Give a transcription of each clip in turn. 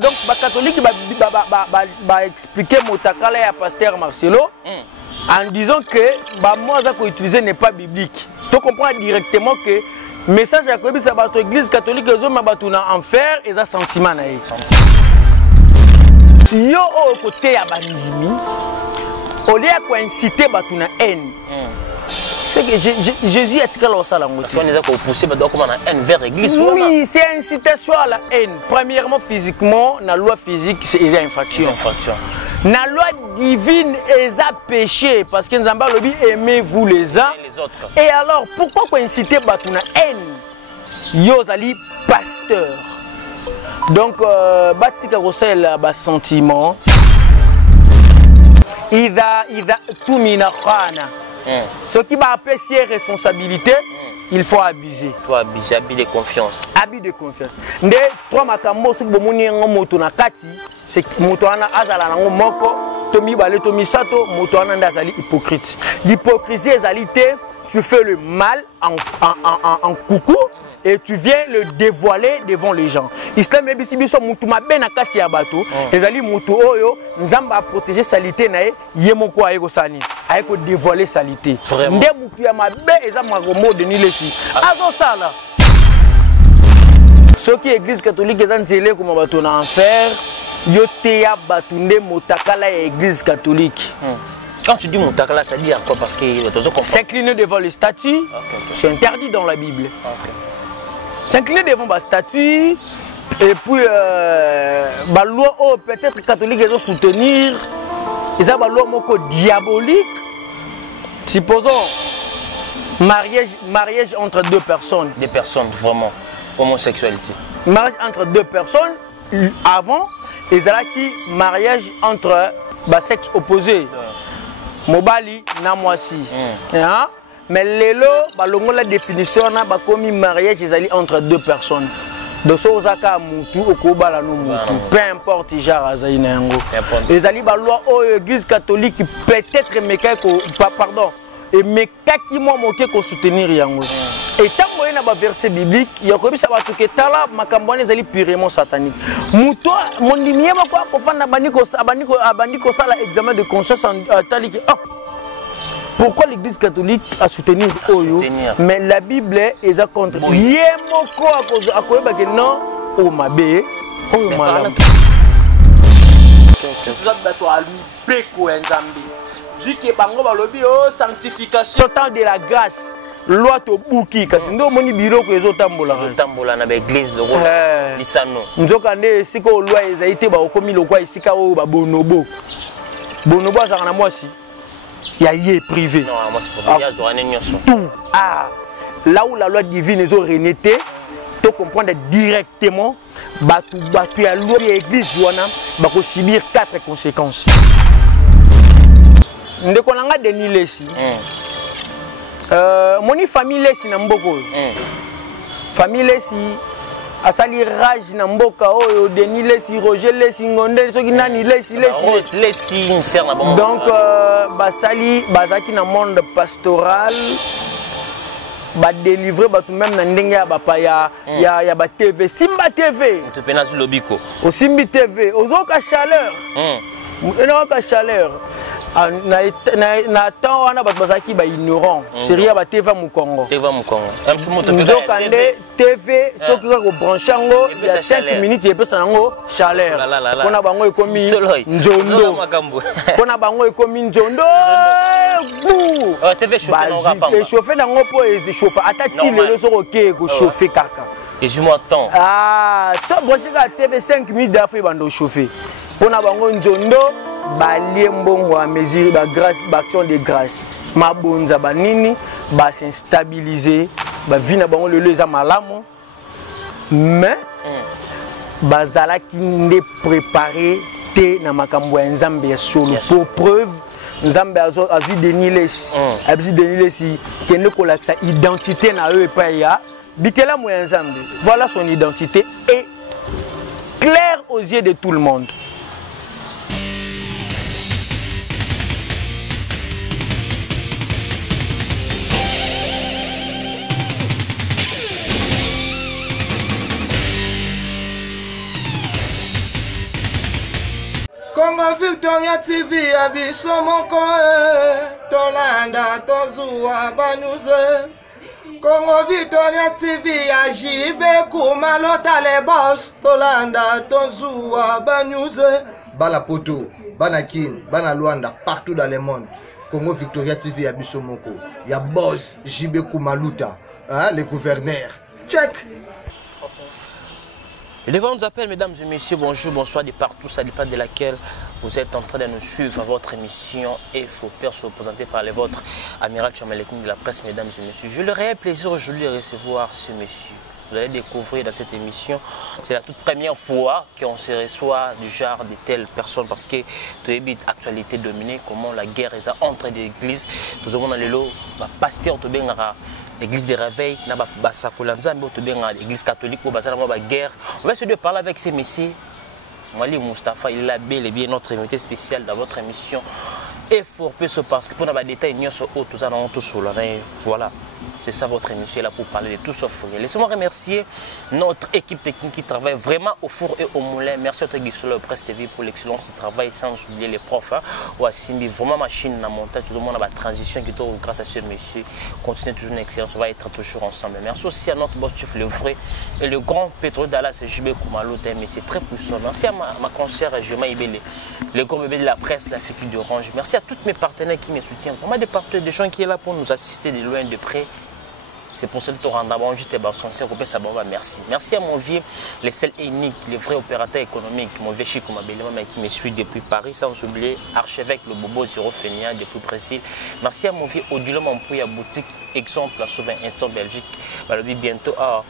Donc, les catholiques vont expliquer Motakala à Pasteur Marcelo en disant que moi, ce qu'on utilise n'est pas biblique. Tu comprends directement que le message à l'église catholique est en enfer et ça sentiment. Si yo au côté à Bandimi, au lieu d'inciter la haine, c'est que Jésus a tiré le salam. Oui, c'est incitation à la haine. Premièrement, physiquement, la loi physique, c'est une infraction. La loi divine est un péché parce que nous avons dit aimez-vous les uns et les autres. Et alors, pourquoi vous incitez la haine? Yo zali pasteur. Donc, Batika Rossel a sentiment. Ida tout mina khana. Ce qui va apprécier responsabilité, il faut abuser. Il faut abuser, abus de confiance. Abus de confiance. Nde trois makambo si bomoni ngo moto na kati, c'est moto ana azala na ngo moko, tomi balé tomi sato, moto ana ndazali hypocrite. L'hypocrisie ezalité, tu fais le mal en coucou. Et tu viens le dévoiler devant les gens. Islam est bien sûr mutu mabe na kati ya bato. Ezali mutu oyo nzamba protéger salité nae yemoko ayeko sani. Ayeko dévoiler salité. Nde mutu ya mabe eza magomo de nilesi. Azo sala. Ceux qui église catholique eza nzele comme bato na enfer, yo teya bato nde motakala ya église catholique. Quand tu dis motakala, ça dit à quoi? Parce que s'incliner devant les statues, c'est interdit dans la Bible. S'incliner devant ma statue et puis la loi peut-être catholique ils ont soutenir ils ont la loi diabolique. Supposons mariage entre deux personnes. Des personnes vraiment homosexualité. Mariage entre deux personnes avant ils ont qui mariage entre sexe opposé. Mobali na mwasi. Mais l'élo, la définition, c'est mariage entre deux personnes. De Sozaka Moutou au Kobala no Moutou. Peu importe, les ali la loi l'église catholique peut-être pardon. Et mais qui m'a moqué qu'on soutenir yango. Et tant que il y a un verset biblique, il y a comme ça va tout que tala makambone zali purement satanique. Mouto mon limier ma quoi qu'on fait abaniko ça l'examen de conscience en tali. Pourquoi l'église catholique a soutenu Oyo? Mais la Bible est contre. Yemoko a koyeba que non o mabe o malam. C'est tout ça bato a lui beko nzambe. Vu que bango balobi o sanctification temps de la grâce. Loi to buki kasi ndo moni biro ko ezotambola. Ezotambola na ba église le rôle lisano. Nzoka nde siko loi ezaite ba okomi lokwa isika o ba bonobo. Bonobo azaka na mwasi. Il y a privé. Non, moi c'est pas tout. Ah, là où la loi divine est renétée, tu comprends directement, tu as loi de l'église, tu vas subir 4 conséquences. Nous avons des nilesi. Mon famille lesi na mboko. Famille lesi. Asali rage na mboka oyo Denis lesi Roger lesi Ngonde soki nani lesi donc basali bazaki na monde pastoral ba délivrer ba tout même na ndenge ya bapa ya ba TV Simba TV tu peux na lobiko au Simbi TV ozoka chaleur enoka chaleur na temps wana bato bazaki ba ignorant seria ba TV mu Congo nzokande TV soki ka ko brancher ngo ya 5 minutes et pesa ngo chaleur kona bango ekomi njondo kona bango ekomi njondo TV chauffer nango po e chauffer ata tile soko ke ko chauffer kaka et je m'attends ça brancher ka TV 5 minutes d'afri bando chauffer kona bango njondo balie mbongo à mesure ba grâce action de grâce mabonza banini ba s'instabiliser ba vina bango le leza malamu mais bazala ki ne préparer te na makambo ya nzambe ya solo pour preuve nzambe azu denilesi abisi denilesi kende ko laksa identité na eux pa ya bikela mo ya nzambe voilà son identité est claire aux yeux de tout le monde. Congo Victoria TV abiso moko tolanda tozua banyuze Congo Victoria TV ajibe kumalota le boss tolanda tozua banyuze Bala Poto, Bana Kin, Bana Luanda, partout dans le monde. Congo Victoria TV abiso moko. Ya boss Jibe Kumaluta, hein, le gouverneur. Check. Les vents nous appellent, mesdames et messieurs, bonjour, bonsoir de partout, ça dépend de laquelle vous êtes en train de nous suivre à votre émission et faut perso présentée par les vôtres, Amiral Chamalekoum de la presse, mesdames et messieurs. Je le réel plaisir aujourd'hui de recevoir ce monsieur. Vous allez découvrir dans cette émission, c'est la toute première fois qu'on se reçoit du genre de telles personnes parce que tu habites actualité dominée, comment la guerre est entre les églises. Nous avons dans les lots, pasteur tu l'église des réveils, l'église catholique, la guerre. On va se dire parler avec ces messieurs. Mwali Moustapha, il est bel et bien notre invité spécial dans votre émission. Et fort peu se passe pour avoir des détails, voilà, c'est ça votre émission là pour parler de tout sauf. Laissez-moi remercier notre équipe technique qui travaille vraiment au four et au moulin. Merci à toi Guissolo Presse TV pour l'excellence du travail, sans oublier les profs. Ou à Simbi, vraiment machine à montage, tout le monde a la transition qui tourne grâce à ce monsieur. Continuez toujours une excellence, on va être toujours ensemble. Merci aussi à notre boss chef le vrai et le grand pétrole d'Allah, c'est Jibe Kumalo, mais c'est très puissant. Merci à ma conseillère Jema Ibele, le grand bébé de la presse, la fille d'Orange. Merci à tous mes partenaires qui me soutiennent. Vraiment des partenaires, des gens qui sont là pour nous assister de loin, de près. C'est pour ça que tu rends d'abord juste sincère, merci. Merci à mon vieux, le seul et unique, le vrai opérateur économique, mon vieux Chico Mabelema qui me suit depuis Paris, sans oublier archevêque le Bobo Zéro Fénia depuis Brésil. Merci à mon vieux Odilo Mampouya, boutique exemple à Sauvin Instant Belgique. Bientôt à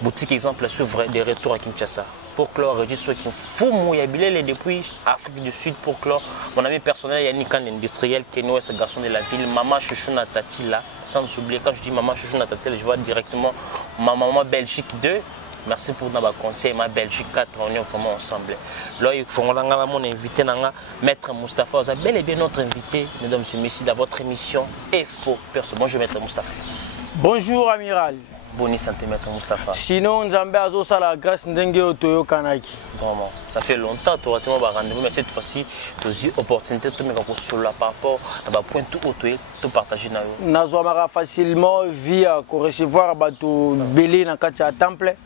boutique exemple à Sauvin de retour à Kinshasa. Pour clore, registre qui fou mouillabile depuis Afrique du Sud pour clore. Mon ami personnel Yannick Khan, industriel, qui est ce garçon de la ville, Maman Chouchouna Tati là, sans oublier, quand je dis Maman Chouchouna Tati, je vois directement ma maman Belgique 2. Merci pour notre conseil, ma Belgique 4, on est vraiment ensemble. Là, il faut mon invité, Maître Moustapha, vous avez bel et bien notre invité, mesdames et messieurs, dans votre émission. Et faux, personne. Bonjour, Maître Moustapha. Bonjour, Amiral. Bonne santé, Maître Moustapha. Sinon, Nzambe azo sala grâce ndenge otoyo kanaki. Vraiment, ça fait longtemps que tu as rendez-vous, mais cette fois-ci, tu as eu l'opportunité de me sur par rapport à la point tout otoyo, tout partager na yo. Nazomara facilement via recevoir bato belé na kati ya temple.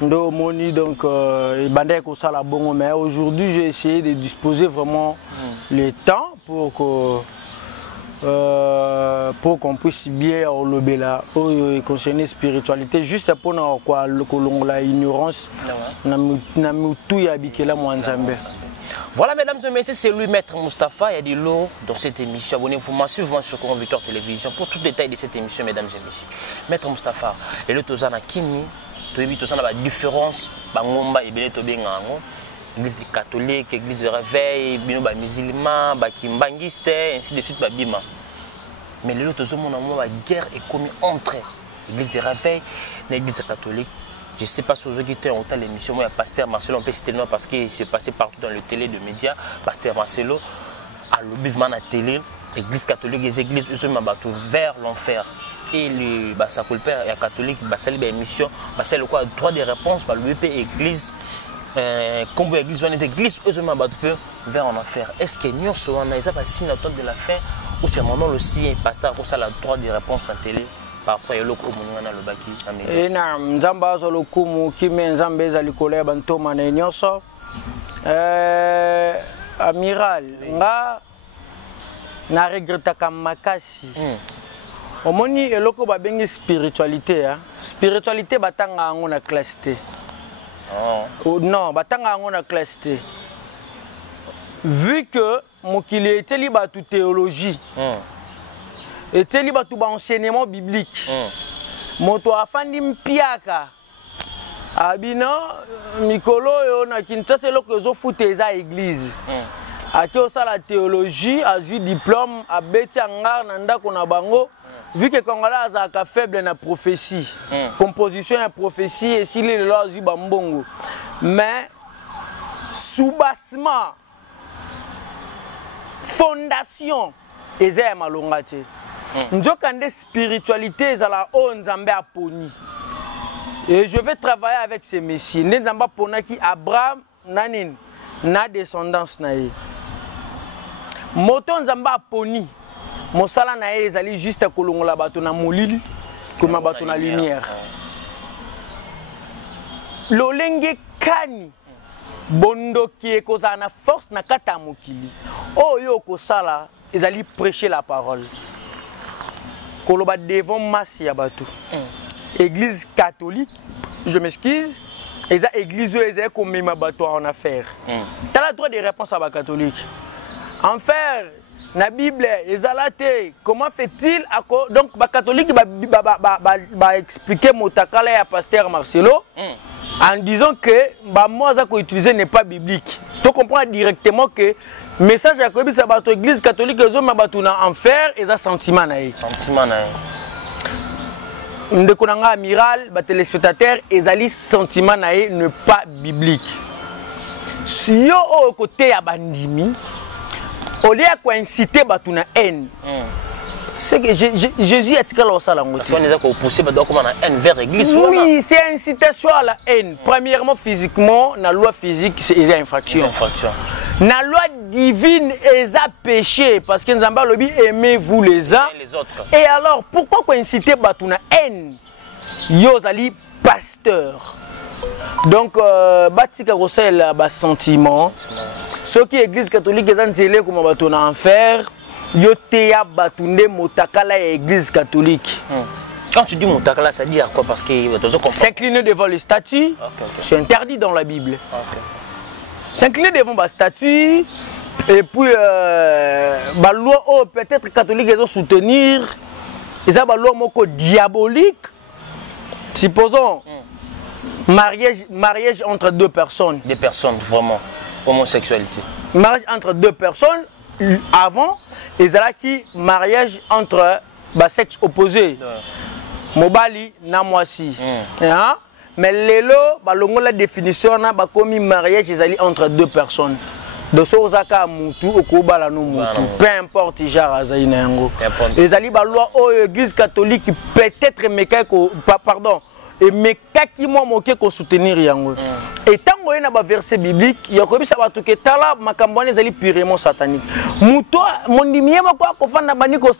Ndo moni donc bandé ko sala bongo, mais aujourd'hui j'ai essayé de disposer vraiment le temps pour qu'on puisse bien enlever la concerner spiritualité juste pour la ignorance Voilà mesdames et messieurs, c'est lui Maître Moustapha, il y a du lot dans cette émission. Abonnez-vous massivement sur Congo Victoire Télévision pour tout détail de cette émission mesdames et messieurs. Maître Moustapha, et le tozana kini, tu as la différence bangomba et l'église catholique, l'église de réveil, les musulmans, les kimbangistes, ainsi de suite. Mais les autres hommes, la guerre est commise entre l'église de réveil et l'église catholique. Je ne sais pas si vous avez été en temps l'émission, moi, Pasteur Marcelo, on peut citer le nom parce qu'il s'est passé partout dans le télé de médias. Pasteur Marcelo, à l'obéissement à la télé, l'église catholique, les églises, ils sont vers l'enfer. Et le Père et catholique, c'est l'émission, c'est le droit de réponse par l'UP église. Comme l'église, les églises, eux sont vers en enfer. Est-ce que nous sommes en Isaïe signe de la fin ou c'est maintenant le signe pasteur pour ça le droit de réponse à la télé par rapport à l'autre monde dans le baki. Et na nzamba zo lokumu kimi nzambe za likole bantoma na nyoso. Amiral nga na regretta kamakasi. Omoni eloko ba bengi spiritualité hein. Spiritualité batanga ngo na classe T. Oh. Non, batanga ngo na classe T. Vu que mokili était libre toute théologie. Était libre tout enseignement biblique. Moto afandi mpiaka. Abina mikolo yo na Kinshasa loko zo futeza église. Ake osala théologie, a eu diplôme, a beti angar na ndako na bango. Vu que Congolais azaka faible na prophétie. Composition et prophétie et s'il est là zu bambongo. Mais soubassement fondation eza malonga te. Nzokande spiritualité ezala o nzambe aponi. Et je vais travailler avec ces messieurs. Nzamba pona ki Abraham nanin na descendance na ye moto nzambe aponi mosala na ye ezali juste kolongola bato na molili koma bato na lumière lolenge kani bondoki ekozala na force na kati ya mokili oyo okosala ezali prêcher la parole koloba devant masse ya bato église catholique je m'excuse eza église oyo ezali komema bato en affaire tala droit de réponse à ba catholique en faire na Bible ezala te comment fait-il donc ba catholique ba expliquer motakala ya pasteur Marcelo en disant que ba moza ko utiliser n'est pas biblique. Tu comprends directement que message à quoi ça bato église catholique ezo ma bato na enfer eza sentiment na ye. Sentiment na ye. Ndeko nanga amiral ba téléspectateur ezali sentiment na ye ne pas biblique. Si yo au côté ya bandimi au lieu de inciter na haine, c'est que Jésus a dit que ça la moitié. Parce qu'on a poussé la haine vers l'église. Oui, c'est incitation à la haine. Premièrement, physiquement, la loi physique, c'est une infraction. La loi divine est un péché. Parce que nous avons lobby aimez-vous les uns les autres. Et alors, pourquoi inciter na haine? Yozali pasteur. Donc, batika kosala ba sentiment. Ceux qui église catholique ils ont zélé comme bato na enfer, yo teya batunde motakala ya église catholique. Quand tu dis motakala, ça dit à quoi? Parce que s'incliner devant les statues, c'est interdit dans la Bible. S'incliner devant les statues et puis ba loi peut-être catholique ils ont soutenir, ils ont ba loi moko diabolique. Supposons mariage entre deux personnes. Des personnes, vraiment. Homosexualité. Mariage entre deux personnes. Avant, ils avaient mariage entre sexe opposé. Mobali, namwasi. Mais lelo, la définition, c'est mariage entre deux personnes. De Sozaka Moutou, Okobala no Moutou. Peu importe, ils allaient la loi aux églises catholiques peut-être pardon. Et mais qui m'a moqué qu'on soutenir yango. Et tant qu'on a un verset biblique, il y a comme ça va tout que tala makambone zali purement satanique. Muto mon dimie ma quoi qu'on fait abaniko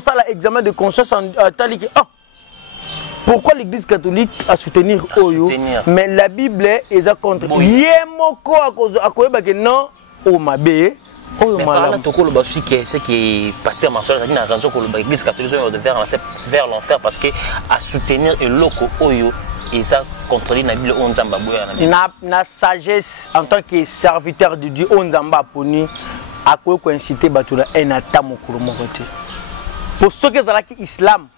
ça l'examen de conscience en tali ah. Pourquoi l'église catholique a soutenir Oyo? Mais la Bible est à contre. Yemoko à cause que non au mabe. Mais par là, c'est que pasteur Marcel a dit la raison que l'église catholique vers l'enfer parce que à soutenir le loco Oyo et ça contredit la Bible Onzamba. Na sagesse en tant que serviteur de Dieu Onzamba poni à quoi inciter batula un atamo côté. Pour ceux qui sont là islam,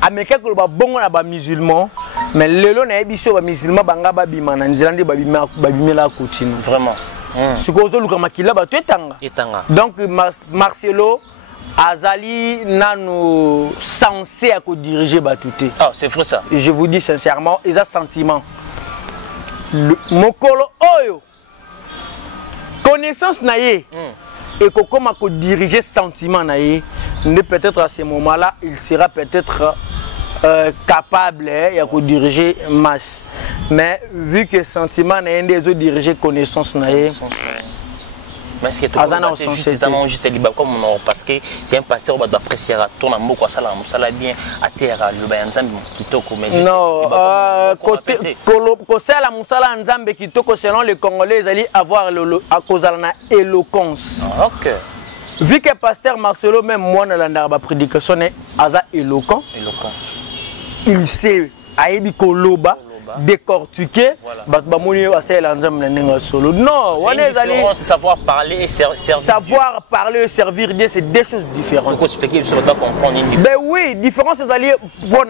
américain que le bon na ba musulman, mais lelo na ebiso ba musulman banga ba bima na nzilande ba bima la continue. Vraiment. Ce que vous avez donc Marcelo Azali nano censé à diriger Batouté. Ah, c'est vrai ça. Je vous dis sincèrement, ils ont sentiment. Mokolo Oyo connaissance naïe et comment diriger sentiment naïe, peut-être à ce moment-là, il sera peut-être capable de diriger masse. Mais vu que sentiment n'est des autres diriger connaissance naïe. Mais ce que tu as juste libre comme on parce que c'est un pasteur qui doit apprécier ton amour quoi ça là bien à terre le bayanzambi kitoko mais non côté la musala nzambe kitoko selon les Congolais ils allaient avoir à cause de la éloquence. OK. Vu que pasteur Marcelo même moi dans la prédication est éloquent. Il sait aïbi koloba décortiquer solo non savoir parler et servir savoir parler et servir Dieu c'est deux choses différentes. Ben oui différence c'est d'aller bon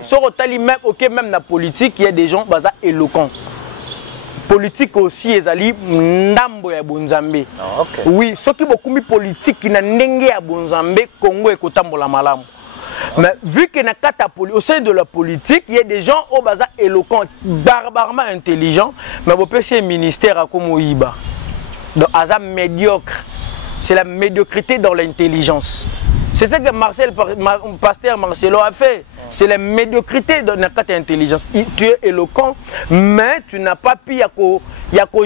sur même OK même la politique il y a des gens baza éloquents politique aussi ezali ndambo ya bonzambe. Oui ceux qui beaucoup politique na ndenge ya bonzambe Congo ekotambola malamu. Mais vu qu'il y a au sein de la politique, il y a des gens au bazar éloquents, barbarement intelligents, mais vous pouvez un ministère à Komoïba. Donc, médiocre. C'est la médiocrité dans l'intelligence. C'est ce que pasteur Marcelo a fait. C'est la médiocrité de notre intelligence. Tu es éloquent, mais tu n'as pas pu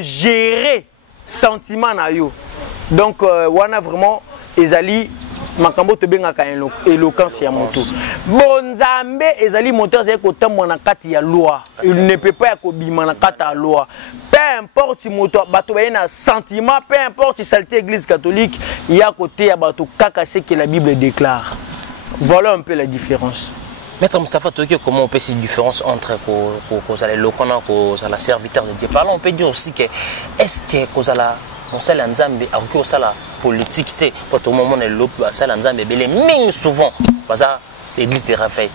gérer sentiment na yo. Donc on a vraiment ezali makambo to benga ka éloquence ya moto. Bonzambe ezali moteur c'est ko tambo na kati ya loi. Il ne peut pas yakobima na kati ya loi. Peu importe si moto bato ba na sentiment, peu importe si saleté église catholique, il y a côté ya bato kaka ce que la Bible déclare. Voilà un peu la différence. Maître Moustapha Toké, comment on peut cette différence entre l'éloquent et la serviteur de Dieu? Parlons, on peut dire aussi que est-ce que la Nzambe a la politique pour tout le monde la Nzambe même souvent l'église de Raphaël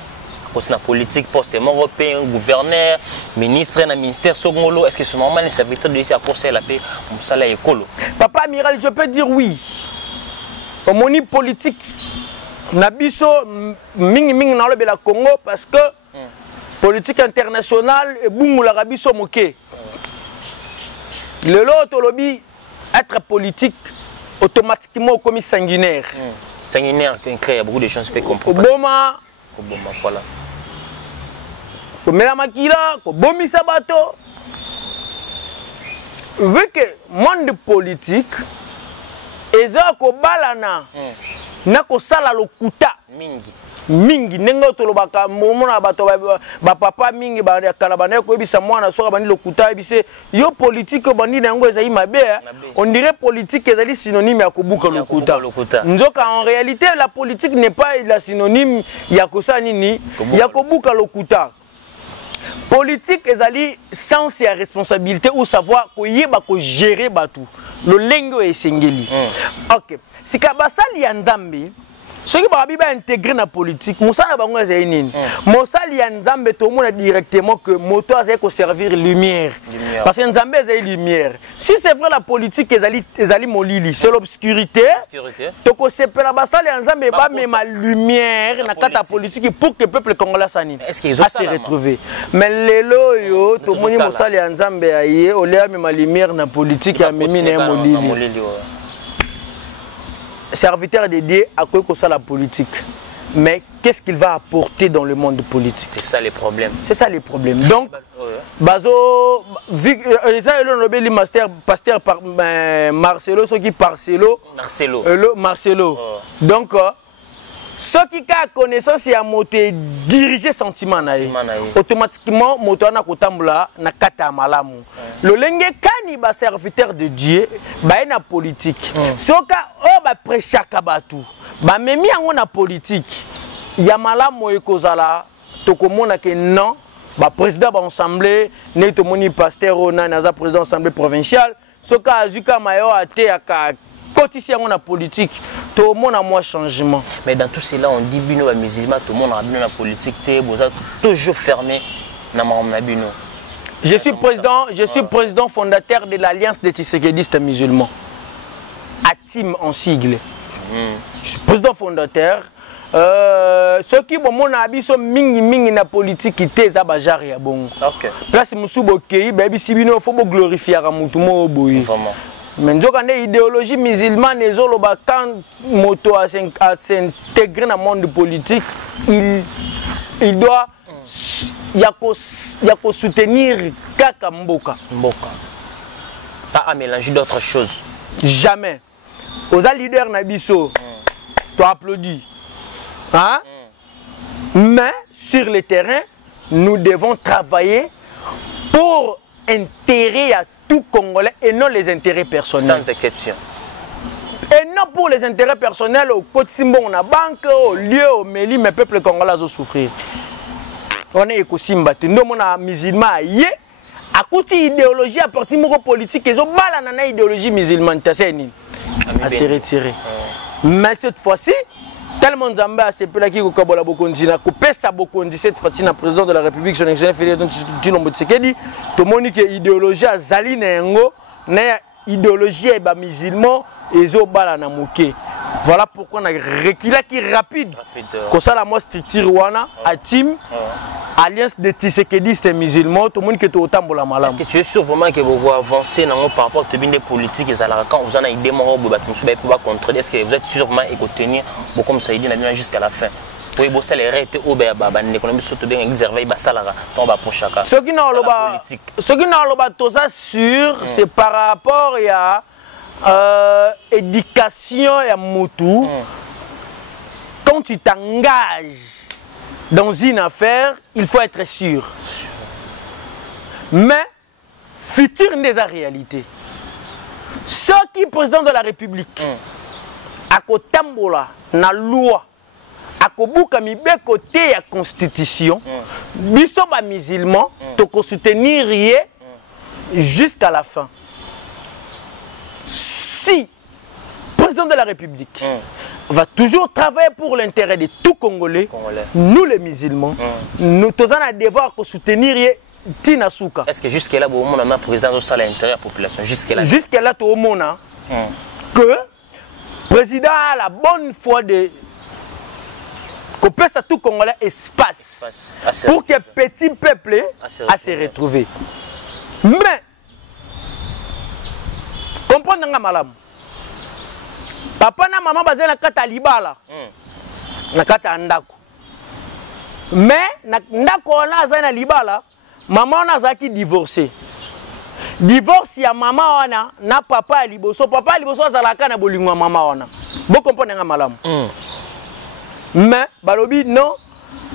la politique poste européen gouverneur ministre na ministère songolo est-ce que c'est normal les serviteurs de Dieu à conseiller la paix la école? Papa amiral, je peux dire oui. Au moni politique Nabiso mingi na lobe la Congo parce que politique internationale et bungu la rabiso moké. Le lot lobby être politique automatiquement comme sanguinaire. Sanguinaire qui crée beaucoup de gens qui comprennent. Obama voilà. Comme la makila, ko bomi sabato. Vu que monde politique eza ko balana na ko sala lokuta mingi nengo tolobaka momona bato ba papa mingi ba kala bana ko ebisa mwana soka bandi lokuta ebise yo politique bandi nango ezali mabe. On dirait politique ezali synonyme ya kobuka lokuta. Nzoka en réalité la politique n'est pas la synonyme ya kosa nini ya kobuka lokuta. Politique ezali sens et responsabilité ou savoir ko yeba ko gérer batu le lengo esengeli. OK. Si ka basali ya Nzambe ceux qui vont intégrer la politique, Moussa bango ezali nini. Mosali ya Nzambe to mona directement que moto azali ko servir lumière. Parce que Nzambe ezali lumière. Si c'est vrai la politique ezali molili, c'est l'obscurité. To ko sepela basali ya Nzambe ba mema lumière na kata politique pour que le peuple congolais s'anime. Est-ce qu'ils ont se retrouver? Mais lelo yo to moni mosali ya Nzambe aye olia mema lumière na politique ya memi na molili. Serviteur de Dieu à quoi que ça la politique. Mais qu'est-ce qu'il va apporter dans le monde politique? C'est ça les problèmes. C'est ça les problèmes. Donc, Bazo, pasteur Marcelo, ce qui Marcelo. Donc, ce qui a connaissance et a monté diriger sentiment automatiquement moto na kotambula na kata malamu. Le lenge kani ba serviteur de Dieu ba na politique. Soka o ba prêchaka batu. Ba memi yango na politique. Ya malamu ekozala tokomona ke non ba président ba assemblée ne to moni pasteur ona na président assemblée provinciale. Soka azuka mayo ate aka quotidien on a politique, tout le monde a moins changement. Mais dans tout cela, on dit bino les musulmans, tout le monde a bien la politique, vous êtes toujours fermé dans ma bino. Je suis président fondateur de l'Alliance des Tshisekedistes musulmans. ATIM en sigle. Je suis président fondateur. Ceux qui ont mon habit sont mingi na politique qui te zabajar ya bon. OK. Place musubo kei, baby sibino faut glorifier à mutumo boy. Vraiment. Mais nous avons une idéologie musulmane et quand moto à s'intégrer dans le monde politique, il doit soutenir Kaka Mboka. Pas à mélanger d'autres choses. Jamais. Aux leaders Nabiso, tu applaudis. Hein? Mais sur le terrain, nous devons travailler pour intérêt à tout Congolais et non les intérêts personnels. Sans exception. Et non pour les intérêts personnels au quotidien, on a banque, au lieu, au méli, mais le peuple congolais a souffert. On est écosimba. Nous sommes musulmans. À côté de l'idéologie, à partir de la politique, ils ont mal à l'idéologie musulmane. À se retirer. Mais cette fois-ci, tellement Zamba a sepelé qui Kokabola Bokondi, na coupé sa Bokondi cette fois-ci na président de la République, son excellence Félix Tshisekedi, tout le monde qui est idéologie à Zali Nengo, na idéologie ba musulman et zo bala na moké. Voilà pourquoi on a reculé qui rapide. Comme ça, la moi structure wana à team alliance de Tshisekedi et musulmans, tout le monde qui est autant pour la malade. Est-ce que tu es sûr vraiment que vous avancez par rapport à des politiques et quand vous en avez des moments où vous pouvez contrôler? Est-ce que vous êtes sûrement et tenir comme ça il dit jusqu'à la fin? Oui, bon, ça les règles au l'économie surtout bien exerver basalara tombe pour chacun. Ce qui n'a pas tout ça sûr, c'est par rapport à éducation et à Moutou. Quand tu t'engages dans une affaire, il faut être sûr. Mais futur n'est la réalité. Ce qui est président de la République, à côté de la loi, à côté de la constitution, nous sommes musulmans, nous soutenir jusqu'à la fin. Si le président de la République va toujours travailler pour l'intérêt de tout Congolais, nous les musulmans, nous avons un devoir de soutenir Tinasuka. Est-ce que jusqu'à là, on a un président de l'intérêt de la population? Jusqu'à là, tout le monde que le président a la bonne foi de qu'on puisse à tout Congolais espace pour que petit peuple à se retrouver. Mais, comprenez malam. Papa na maman basé na kata libala. Na kata ndako. Mais na ndako na za libala, maman na zaki divorcé. Divorce ya maman wana na papa liboso. Papa liboso azalaka na bolingwa maman wana. Vous comprenez malam. Mais balobi non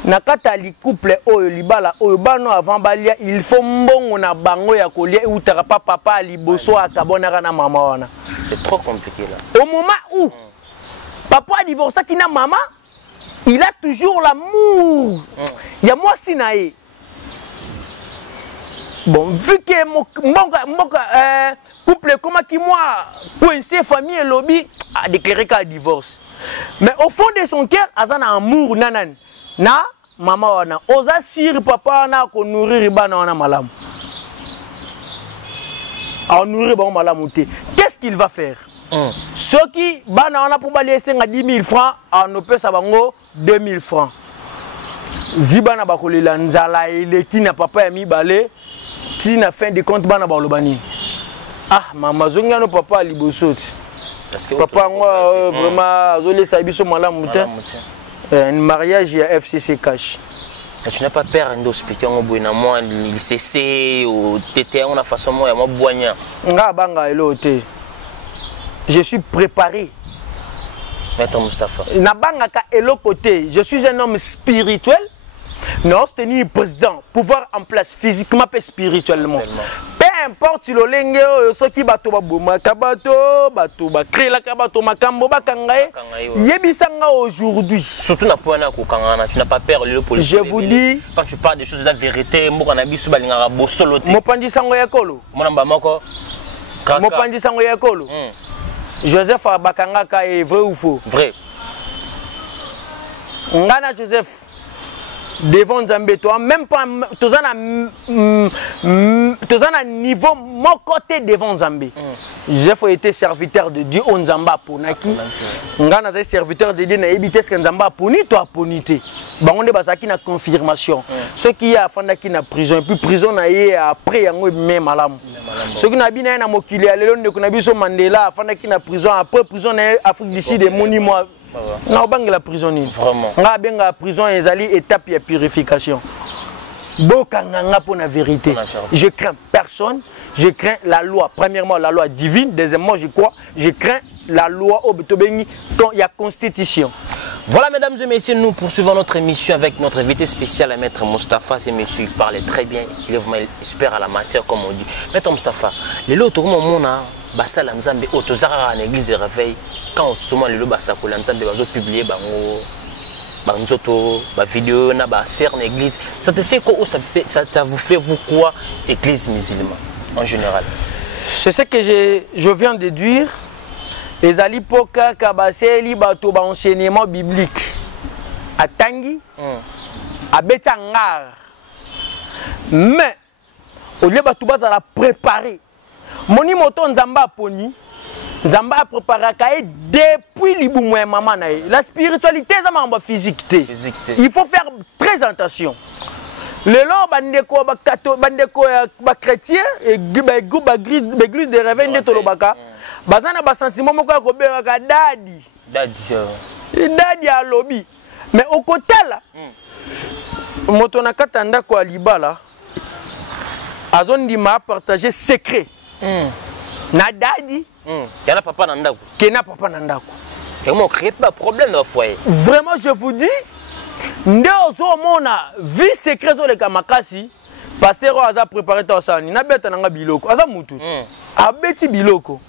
na kata li couple oyo libala oyo bano avant balia il faut mbongo na bango ya kolia utaka papa liboso akabonaka na mama wana. C'est trop compliqué là. Au moment où papa a divorcé qui na maman, il a toujours l'amour. Il y a moi sinae. Bon, vu que mon couple comme qui moi coincé famille et lobby a déclaré qu'il divorce. Mais au fond de son cœur, il a un amour nanan. Na maman wana oza sir papa na ko nourrir bana wana malam. A nourrir bon malam té. Qu'est-ce qu'il va faire? Ceux qui bana wana pour balayer 10 000 francs en opé sa bango 2 000 francs. Vibana bakolela nzala eleki na papa ya mibale ti na fin de compte bana balobani. Ah mama zonga no papa libosoti. Parce que papa moi vraiment zolé sa biso malamu té. Un mariage à FCC cash. Tu n'as pas peur d'expliquer au bout d'un mois l'ICC ou TT on a façon moi moi boigna. Nga banga elote. Je suis préparé. Maître Moustapha. Na banga ka elo côté. Je suis un homme spirituel. Non, c'est ni président, pouvoir en place physiquement et spirituellement. Peu importe si le lenge ce qui bato baboma kabato bato ba créer la kabato makambo bakangaye yebisanga aujourd'hui. Surtout na point na kokangana, tu n'as pas peur le politique. Je vous dis quand tu parles des choses de la vérité, mo kana biso balingaka bosolote. Mopandi sango ya kolo. Mona mbamako. Mopandi sango ya kolo. Joseph Bakangaka est vrai ou faux? Vrai. Ngana Joseph devant Nzambe, toi, même pas, tu as un niveau, mon côté devant Nzambe. J'ai été serviteur de Dieu, on Nzamba Ponaki. Ngana zay serviteur de Dieu, na évité ce que Nzamba Poni, toi Ponité. Bah on est basaki na confirmation. Ceux qui a fandaki na prison, et puis prison na yé après yango même malam. Ceux qui na bina na mokili alelo ne kunabiso Mandela, fandaki na prison après prison na Afrique d'ici des monuments. Non, bang la prisonnier. Vraiment. Nga benga la prison ezali étape de purification. Bokanganga pour la vérité. Je crains personne. Je crains la loi. Premièrement, la loi divine. Deuxièmement, je crains la loi au Betobengi quand il y a constitution. Voilà, mesdames et messieurs, nous poursuivons notre émission avec notre invité spécial, le maître Moustapha. Ce monsieur, il parlait très bien. Il est vraiment expert à la matière, comme on dit. Maître Moustapha, les lots, comment on a basala nzambe otozara en église de réveil quand souvent les lots basako nzambe bazo publier bango banzoto ba vidéo na ba serre en église. Ça te fait quoi? Ça vous fait vous quoi, église musulmane en général? C'est ce que je viens de dire. Les alipoka kabaseli bato ba enseignement biblique à Tangi à Betangar. Mais au lieu bato bazala préparer moni moto nzamba poni Nzamba a préparé depuis l'ibumwe maman. La spiritualité, c'est ma physique. Il faut faire très attention. Le long, les chrétiens et l'église de réveil de Tolobaka, bazana ba sentiment moko ko beka dadi. Dadi à lobby. Mais au côté là, moto na katanda ko alibala. Azondi m'a partagé secret. Na dadi. Yana papa nandako. Kena papa nandako. Comment créer pas problème dans le foyer? Vraiment, je vous dis, Ndeozo mona vie secret zo le kamakasi. Pasteur aza préparé ta sani. Na beta nanga biloko. Aza mutu. Abeti biloko.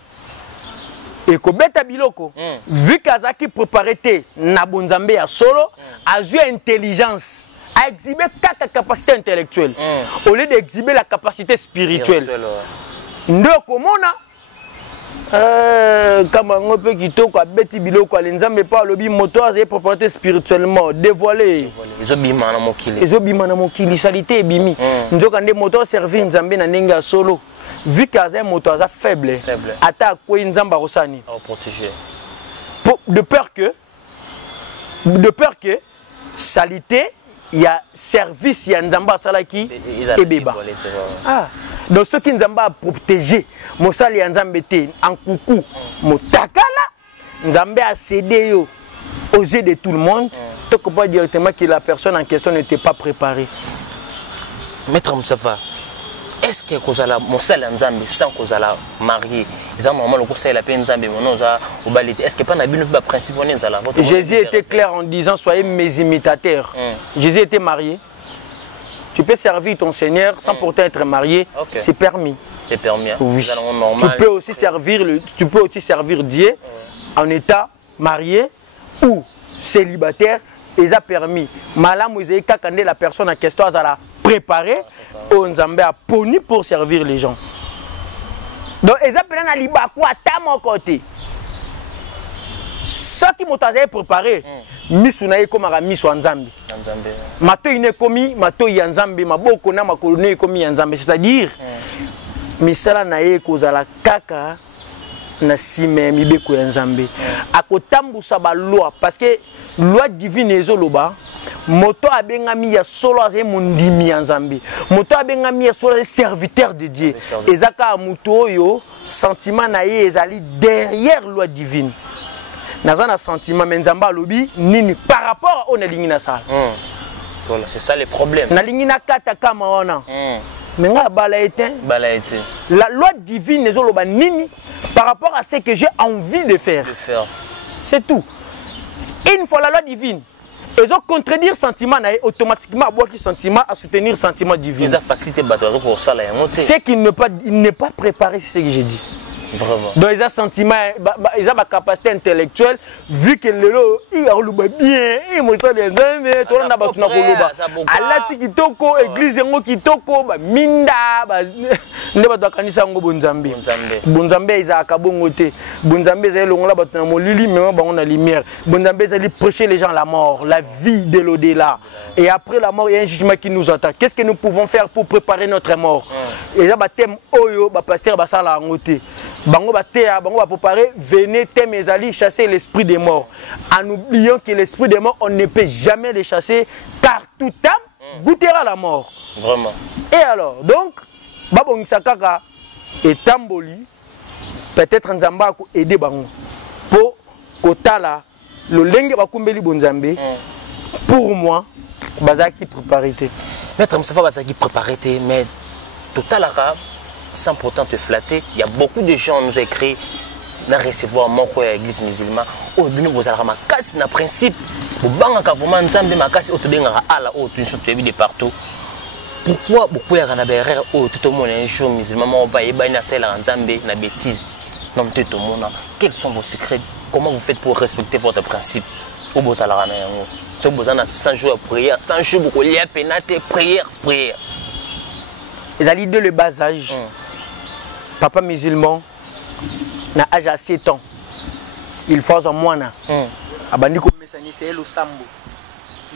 Et ko beta biloko. Vu kazaki préparé te na bonzambe ya solo, a eu intelligence. A exhibé la capacité intellectuelle au lieu d'exhiber la capacité spirituelle. Ndeko mona comme on peut quitter quoi beti biloko alinzambe pas lobi moto a propriété spirituellement dévoilé ezobima na mokili salité bimi nzoka nde moto servir nzambe na ndenge solo vu qu'aza moto aza faible ata ko nzamba rosani protéger de peur que salité il y a service, il y a Nzamba Salaki et Beba. Ah, donc ceux qui Nzamba a protégé, Mosali Nzambete, en coucou, Motakala, Nzamba a cédé aux yeux de tout le monde. Donc on peut pas directement que la personne en question n'était pas préparée. Maître Moussafa, est-ce que Mosali Nzambe sans qu'on la marié, est-ce que pas un principe Jésus était clair en disant soyez mes imitateurs. Jésus était marié. Tu peux servir ton Seigneur sans pourtant être marié. C'est permis. C'est permis. Oui. Tu peux aussi servir Dieu en état marié ou célibataire. Et ça permis. Malam la personne en question a préparé. On Nzambe a poni pour servir les gens. Donc, ils appellent à l'Ibako à mon côté. Ce qui m'a préparé, Misunaï comme à Misu Nzambe. Mato ine komi, mato yanzambe, maboko na makolone komi yanzambe. C'est-à-dire, misala nae kozala kaka na sime mibeko yanzambe. Akotambu sa ba loi parce que loi divine ezoloba. Moto abengami ya solo azé mundimi yanzambe. Moto abengami ya solo serviteur de Dieu. Ezaka muto yo sentiment na ye ezali derrière loi divine. Nazana sentiment menzamba lobi nini par rapport au nalingi na sala. Voilà, c'est ça le problème. Nalingi na kata kama ona. Mais nga bala été. La loi divine ezoloba nini par rapport à ce que j'ai envie de faire. C'est tout. Une fois la loi divine ils ont contredire sentiment automatiquement qui sentiment à soutenir sentiment divin. Ils ont facilité pour ça là. C'est qu'il n'est pas préparé, c'est ce que j'ai dit. Vraiment. Donc ils ont sentiment, ils ont ma capacité intellectuelle vu que le lot il a bien, il me semble bien, tout le monde a battu na koloba. Allah tikitoko église ngo kitoko ba minda ba ne ba kanisa ngo bonzambe. Bonzambe ils a kabongo te. Bonzambe ils longola battu na molili mais ba on a lumière. Bonzambe ils allaient prêcher les gens la mort, la vie de l'au-delà. Et après la mort il y a un jugement qui nous attend. Qu'est-ce que nous pouvons faire pour préparer notre mort? Et ça ba thème oyo ba pasteur ba sala ngote. Bango batéa, bango va préparer, venez thème ezali chasser l'esprit des morts. En oubliant que l'esprit des morts, on ne peut jamais les chasser car tout âme goûtera la mort. Vraiment. Et alors, donc, babong sakaka et tamboli, peut-être Nzamba ko aider bango pour kotala le lenge bakumbeli bonzambe. Pour moi, bazaki préparité. Maître Moussafa bazaki préparité, mais total arabe. Sans pourtant te flatter, il y a beaucoup de gens nous écrit dans recevoir mon quoi l'église musulmane. Oh, bien vous allez ramener casse na principe. Vous banga kavoma nzambe makasi otodenga ala o tu sont de partout. Pourquoi beaucoup ya na berere o tout le monde un jour musulman on va yeba na sala nzambe na bêtise. Non tout le monde. Quels sont vos secrets? Comment vous faites pour respecter votre principe? Au beau salaire na yango. Ce beau na 100 jours de prière, 100 jours pour lier pénate prière. Ils allaient de le bas âge. Papa musulman, na âge à 7 ans. Il faut en moine. Abandi ko mesani c'est le sambo.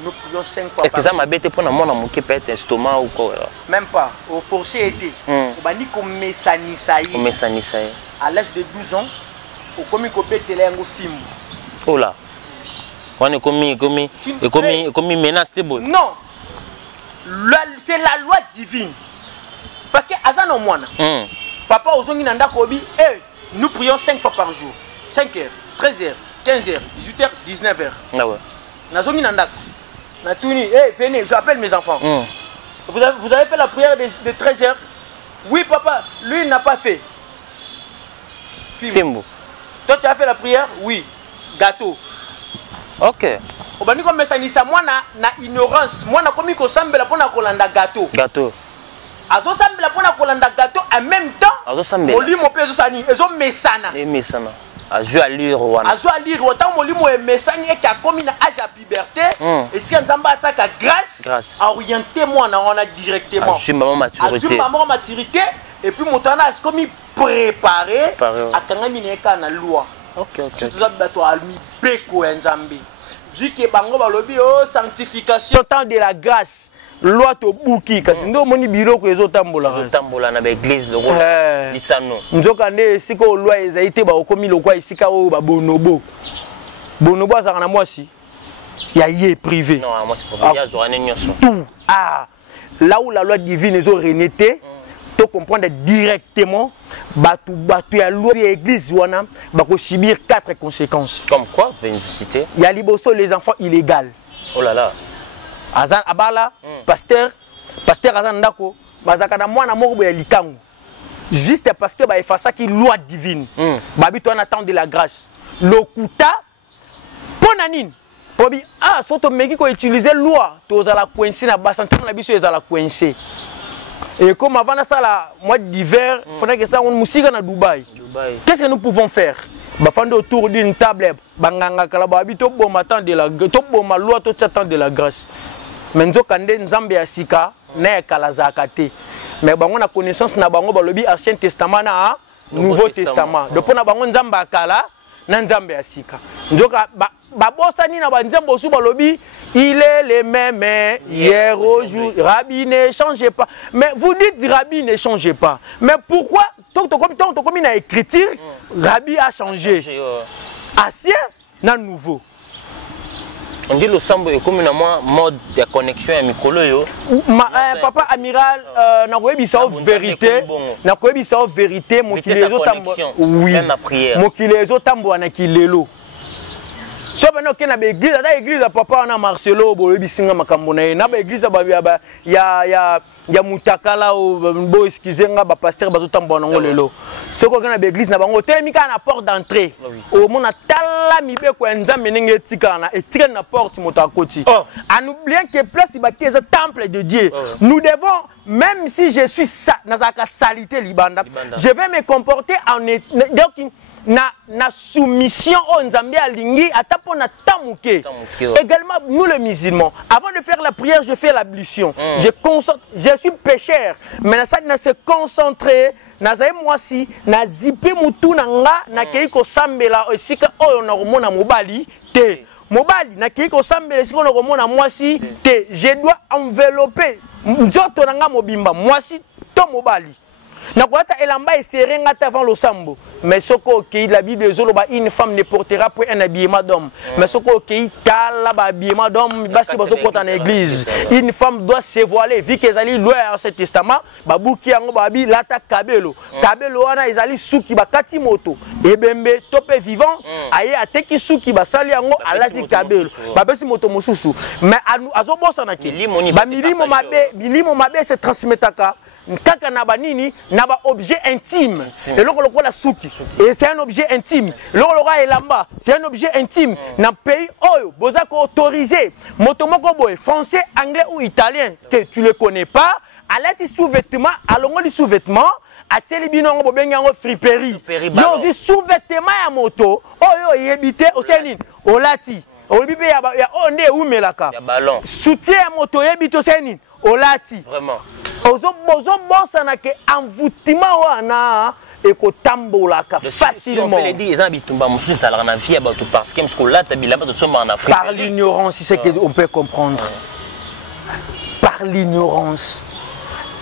Nous prions 5 fois. Est-ce que ça m'a bête pour na mona moké peut être estomac ou quoi? Même pas. Au forcé été. Abandi ko mesani ça. Mesani ça. À l'âge de 12 ans, okomi kobetela yango fimbu. Oh là. On est commis menace, c'est bon. Non. C'est la loi divine. Parce que Azan Omwana, papa Ozongi Nanda Kobi, nous prions 5 fois par jour. 5 heures, 13 heures, 15 heures, 18 heures, 19 heures. Ah ouais. Nazongi Nanda. Natouni, venez, j'appelle mes enfants. Vous avez fait la prière de 13 heures? Oui, papa, lui n'a pas fait. Fimbo. Toi, tu as fait la prière? Oui. Gâteau. Ok. Obani comme ça, moi na ignorance. Moi na komi ko sambela pona kolanda gâteau. Gâteau. Azo sambela pona kolanda gâteau en même temps. Azo sambela. Molimo pe zo sani, ezo mesana. Et mesana. Azo alire wana. Azo alire autant molimo e mesani et ka komi na âge à puberté. Et si nzamba ataka grâce. Orienter moi na on a directement. Azo maman maturité. Azo maman maturité et puis motana a komi préparé akanga mineka na loi. Ok. Tout ça bato almi beko nzambe. Vu que bango balobi oh sanctification temps de la grâce loi to buki kasi ndo moni biloko ezotambola na ba église loko lisano nzoka nde siko loi ezaite ba okomi lokwa isika o ba bonobo azaka na mwasi ya ye privé non moi c'est pas ya zorane nyonso là où la loi divine ezo renété to comprendre directement batu ya loi de l'église wana bako subir 4 conséquences. Comme quoi? Vous pouvez nous citer? Il y a liboso les enfants illégaux. Oh là là. Azan abala pasteur azan ndako bazaka na mwana moko ya likangu. Juste parce que ba efasa ki loi divine. Babi to en attend de la grâce. Lokuta ponanine. Pobi soto meki ko utiliser loi to za la coincer na basantement na biso za la coincer. Et comme avant ça, mois d'hiver, il faudrait que ça on musique à Dubaï. Qu'est-ce que nous pouvons faire? Bafando autour d'une table, banganga kalababi to bon matin de la to bon ma loi to attend de la grâce. Menzo kande nzambe ya sika na kalazakate. Mais bango na connaissance na bango balobi Ancien Testament na Nouveau Testament. Donc na bango nzamba kala na nzambe ya sika. Nzoka babosani na banzambo su balobi il est le même hier aujourd'hui. Rabbi ne changez pas. Mais vous dites Rabbi ne changez pas. Mais pourquoi tant comme il a écriture, Rabbi a changé. Ancien, na nouveau. On dit le sambo est comme une mode de connexion à Mikolo yo. Papa amiral, na koyebi sa vérité. Na koyebi sa vérité mo kilezo tambo. Oui. Mo kilezo tambo na kilelo. So bano ke na ba église, na église papa na Marcelo boyebi singa makambo na ye. Na ba église ba ya mutakala o bo excuser ba pasteur bazo tambo na ngolelo. Soko ke na ba église na bango telemika na porte d'entrée. O mona tala mibeko ya nzambe ndenge etika na porte motakoti. En oubliant que place ba temple de Dieu. Nous devons, même si je suis nazaka salité libanda, je vais me comporter en donc na soumission au Nzambe alingi atapo na tamuke. Également nous les musulmans, avant de faire la prière, je fais l'ablution. Je suis pécheur, mais ça na se concentrer na zaye mwasi na zipe mutu na nga na keiko sambela esika oyo na komona mobali te. Mobali na keiko sambela esika na komona mwasi te. Je dois envelopper njoto na nga mobimba mwasi to mobali. Na kwata elamba eserenga avant le sambo. Mais soko ki la Bible ezoloba une femme ne portera point un habillement d'homme. Mais soko ki tala ba habillement d'homme basi bazo kota na église. Une femme doit se voiler vu que ezali loi à Ancien Testament, babuki yango babi lata kabelo. Kabelo wana ezali suki bakati moto. Ebembe topé vivant aye ateki suki basali yango alati kabelo. Babesi moto mosusu. Mais azobosa na ki. Ba milimo mabe se transmetaka. Kaka na banini na ba objet intime et loko la souki et c'est un objet intime loko elamba c'est un objet intime na pays oyo bozako autorisé motomoko boy français anglais ou italien que tu le connais pas alati sous-vêtement alongo li sous-vêtement ateli binongo bobenga ngo friperie yo di sous-vêtement ya moto oyo yebité oseni olati obibe ya onde umelaka soutien ya moto yebité oseni olati vraiment Ozo bossa na ke envoûtement wana et ko tambolaka facilement. On peut le dire, ils ont bitumba musu sala na vie ba to parce que là ta bilamba to somba en Afrique. Par l'ignorance, c'est ce qu'on peut comprendre. Par l'ignorance.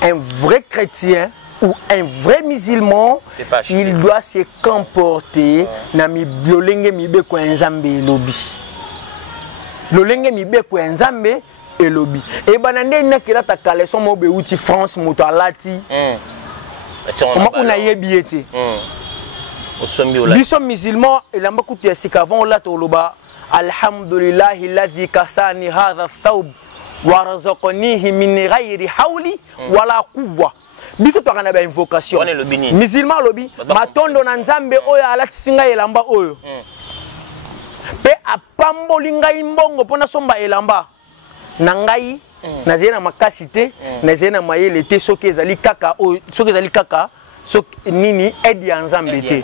Un vrai chrétien ou un vrai musulman, il doit se comporter na mi lolenge mibe ko nzambe lobi. Lolenge mibe ko nzambe elobi. Et banande na kila ta kaleson mo be uti France moto alati. On a yebiete. Biso musulman elamba kuti sikavon la toloba alhamdulillahi alladhi kasani hadha thawb wa razaqanihi min ghayri hawli wala quwwa. Biso to kana ba invocation. Musulman lobi matondo na nzambe oyo alati singa elamba oyo. Pe apamboli ngai mbongo pona somba elamba. Na ngai nazeli na makasi te, nazeli na mayele te soki ezali kaka oyo, soki ezali kaka soki nini aide ya nzambe te.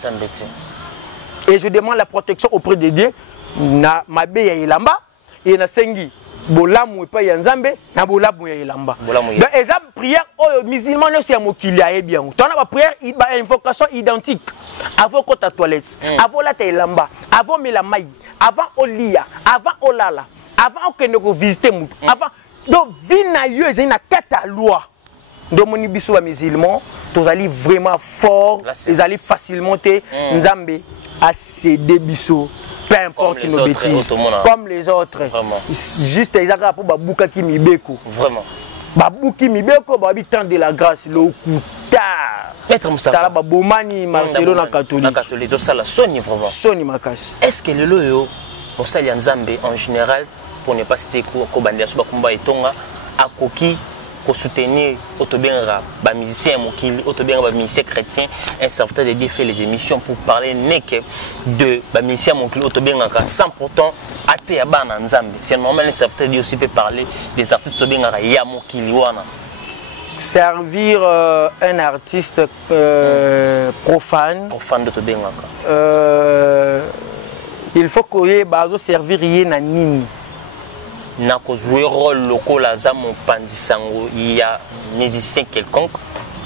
Et je demande la protection auprès de Dieu na mabe ya elamba et na sengi bolamu epa ya nzambe na bolamu ya elamba. Donc exemple prière oyo musulman no se mokili ya bien. Tona ba prière ba invocation identique. Avant ko ta toilette, avant la ta elamba, avant mela mai, avant olia, avant olala, avant que nous visiter mou, avant donc vina yo ezina kata loi. Donc moni biso ba musulman, tous allez vraiment fort, ils allaient facilement te nzambe à céder biso. Peu importe nos bêtises, comme les autres. Vraiment. Juste les arabes pour babuka ki mibeko. Vraiment. Babuki mibeko babitant de la grâce le kuta. Maître Moustapha. Tala babomani Marcelo na catholique. Na catholique to sala soni vraiment. Soni makasi. Est-ce que le loyo mosali ya nzambe en général pour ne pas citer ko bandia so bakumba etonga akoki ko soutenir autobienra ba musicien mokili autobienra ba musicien chrétien un serviteur de Dieu fait les émissions pour parler nek de ba musicien mokili autobienra sans pourtant até ya bana nzambe. C'est normal un serviteur de Dieu aussi peut parler des artistes autobienra ya mokili wana. Servir un artiste profane d'autobienra. Il faut que bazo servir na nini. Na ko jouer rôle local à mon pandisango il y a musicien quelconque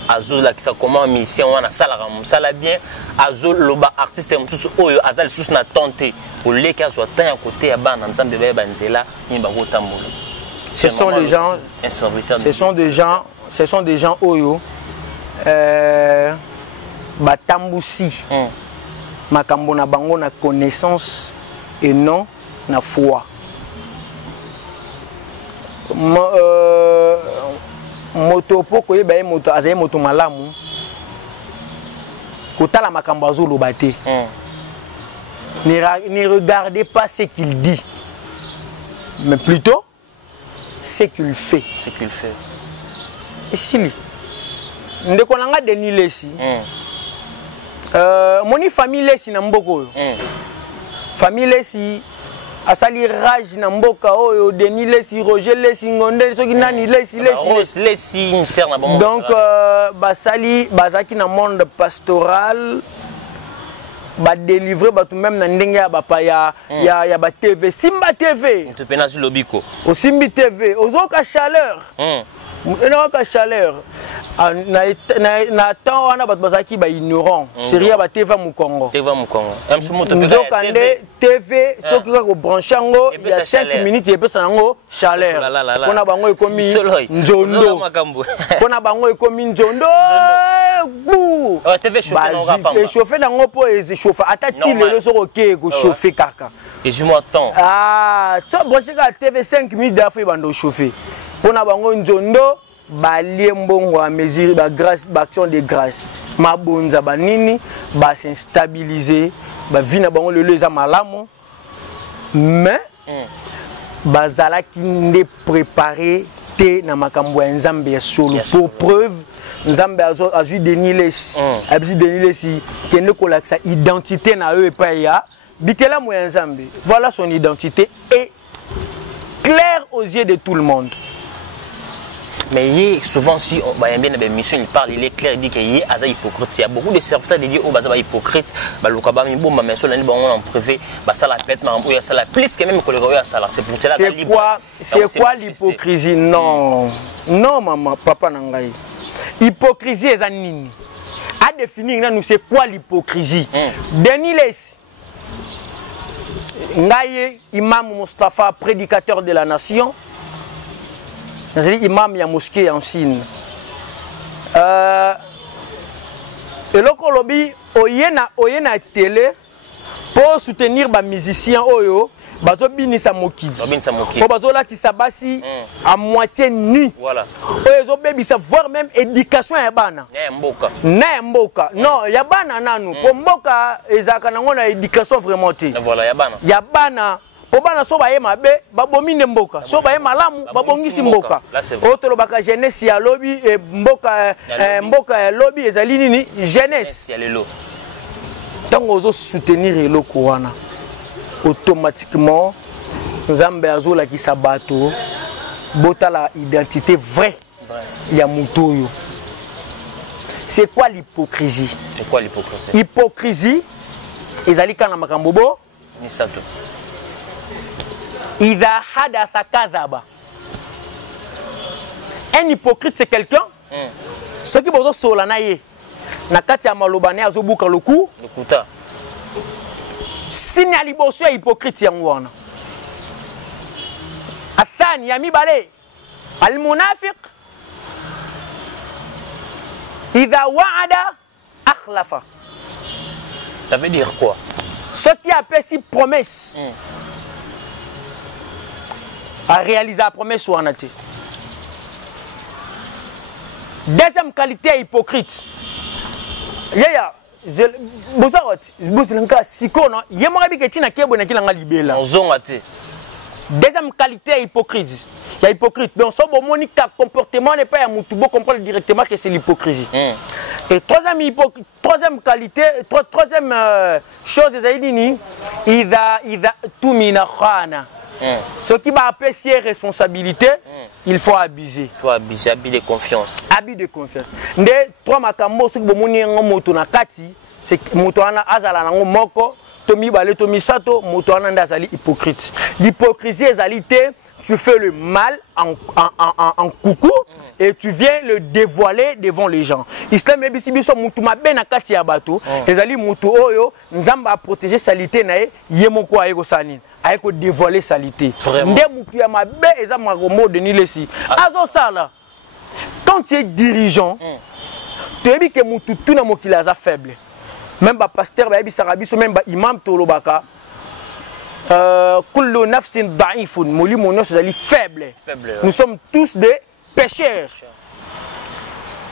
azo la kisa comment musicien wana salara musala bien azo loba artiste mutusu oyo azali susu na tenter au leka zo tan à côté ya bana nzambe ba banzela ni ba kotambola. Ce sont des gens oyo batambusi makambo na bango na connaissance et non na foi. Moto poko yeba ye moto azaye moto malamu kotala makambo azolo bate. Ne regardez pas ce qu'il dit mais plutôt ce qu'il fait. Ce qu'il fait. Ici ndeko nanga Denis Lesi moni famille Lesi na mboko famille Lesi asali rage na mboka oyo Denis Lesi Roger Lesi Ngonde soki nani Lesi donc basali bazaki na monde pastoral ba délivrer ba tout même na ndenge ya bapa ya ba TV Simba TV tu penas lobiko au Simbi TV ozoka chaleur na chaleur na temps wana bato bazaki ba ignorant série ba TV mu Congo nzokande TV soki ko brancher ngo il y a 5 minutes et pesa ngo chaleur kona bango ekomi njondo kona bango ekomi njondo TV chauffer nango po ez chauffer atati lelo soko ke ko chauffer kaka et je m'attends so brancher ka TV 5 minutes d'afa bando chauffer pona bango njondo balie mbongo à mesure ba grâce ba action de grâce mabonza banini ba s'instabiliser ba vina bango le leza malamu mais bazala ki ne préparer te na makambo ya nzambe ya solo pour preuve nzambe azu Denis Lesi abisi Denis Lesi kende ko laksa identité na eux pa ya bikela mo ya nzambe voilà son identité est claire aux yeux de tout le monde. Mais souvent, si on va bien dans mission, il parle, il est clair, il dit qu'il y a hypocrite. Il y a beaucoup de serviteurs qui disent que les hypocrites, les en privé, ça la pète, ça la plus que même que les ça. C'est pour cela c'est quoi l'hypocrisie? Non, non, maman, papa Nangaï. Hypocrisie est un nini. À définir, nous, c'est quoi l'hypocrisie? Denis Lesi, Ngaye, imam Moustapha, prédicateur de la nation. C'est imam ya mosquée en Chine. Et loko lobi oyena télé pour soutenir ba musicien oyo bazo binisa mokili. Po bazo latisa basi à moitié nu. Voilà. Oyo zo bebisa voir même éducation ya bana. Na mboka. Non, ya bana nanu. Po mboka ezaka nango na éducation vraiment té. Voilà, ya bana. Ya bana. Po bana so baye mabe babomine mboka. So baye malamu babongisi mboka. Otolo baka jeunesse ya lobi e mboka mboka lobi ezali nini jeunesse ya lelo. Tango ozo soutenir eloko wana automatiquement Nzambe azola ki sabato bota la identité vraie ya mutu oyo. C'est quoi l'hypocrisie? C'est quoi l'hypocrisie? Hypocrisie ezali kana makambo bo ni sato. Idha hadatha kadhaba. Un hypocrite c'est quelqu'un ce qui bozo sola na ye na kati ya maloba ne azobuka loku lokuta. Sini aliboso ya hypocrite yango wana. Athani ya mibale almunafiq idha wa'ada akhlafa. Ça veut dire quoi? Ce qui appelle si promesse à réaliser la promesse ou en athée. Deuxième qualité hypocrite. Yaya deuxième qualité hypocrite. Il y a hypocrite. Donc son comportement n'est pas un moutou, comprendre directement que c'est l'hypocrisie. Et troisième qualité, troisième chose, il a tout mina khana. Ce qui va apprécier responsabilité, il faut abuser. Il faut abuser, abus de confiance. Abus de confiance. Nde trois makambo ce que bomoni ngomoto na kati, c'est moto ana azala na ngomoko, tomi balé tomi sato, moto ana ndazali hypocrite. L'hypocrisie est tu fais le mal en coucou et tu viens le dévoiler devant les gens. Islam est biso mutu mabe na kati ya bato, ezali mutu oyo nzamba a protéger salité na yemoko ayeko sanini. Ayeko dévoiler salité. Nde mutu ya mabe eza magomo de nilesi. Azo sala. Quand tu es dirigeant, tu es que mutu tuna mokili aza faible. Même ba pasteur ba bisaka biso même ba imam tolobaka kullu nafsin da'ifun molimo nyonso ezali faible. Nous sommes tous des pécheurs.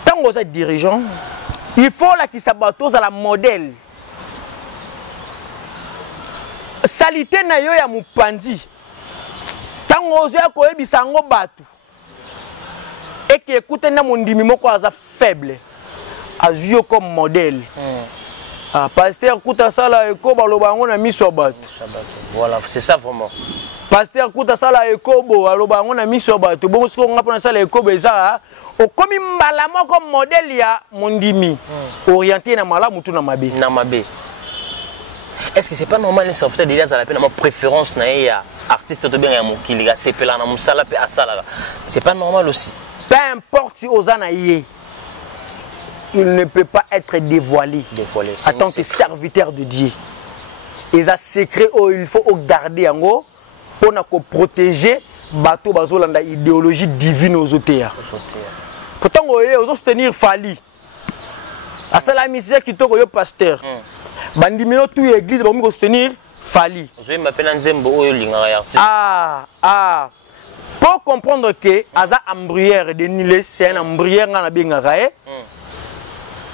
Tant que vous êtes dirigeant, il faut la qui s'abatte à la modèle. Salité na yo ya mupandi. Tant que vous êtes koyebisango batu. Et qui écoute na mondimi moko aza faible. Azio comme modèle. Ah, pasteur kuta sala eko baloba ngo na miso bato. Voilà, c'est ça vraiment. Pasteur kuta sala eko bo aloba ngo na miso bato. Bon siko nga pona sala eko beza o komi mbala moko modèle ya mondimi. Orienté na mala mutu na mabe. Na mabe. Est-ce que c'est pas normal ça peut dire ça la peine ma préférence na ya artiste to bien ya mokili ga sepela na musala pe asala. C'est pas normal aussi. Peu importe si ozana yé. Il ne peut pas être dévoilé en tant que serviteur de Dieu. Et ça secret il faut garder en haut pour protéger bateau bazolanda idéologie divine aux autres. Pourtant on soutenir Fali. À ça la mission qui toque au pasteur. Bandimino tout église va me soutenir Fali. Je m'appelle Nzembo Oyolinga artiste. Ah. Pour comprendre que Aza Ambrière de Niles c'est un Ambrière na bengarae.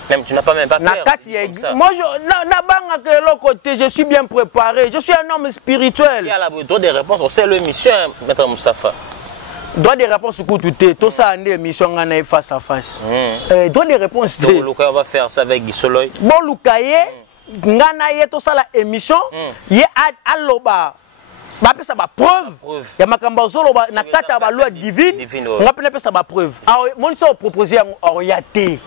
Même tu n'as pas même pas peur. Moi, je suis bien préparé. Je suis un homme spirituel. Il y a le droit de réponse. On sait l'émission, Maître Moustapha. Droit de réponse, tout ça, une émission face à face. Droit de réponse. Donc, on va faire ça avec Guissoloy. Bon, Lukaye, Nganaye, tout ça, la émission, il y a Aloba. Ça va preuve. Il y a Makamba Zolo, na kata ba loi divine. On va ça va preuve. Alors, mon so proposé en réalité.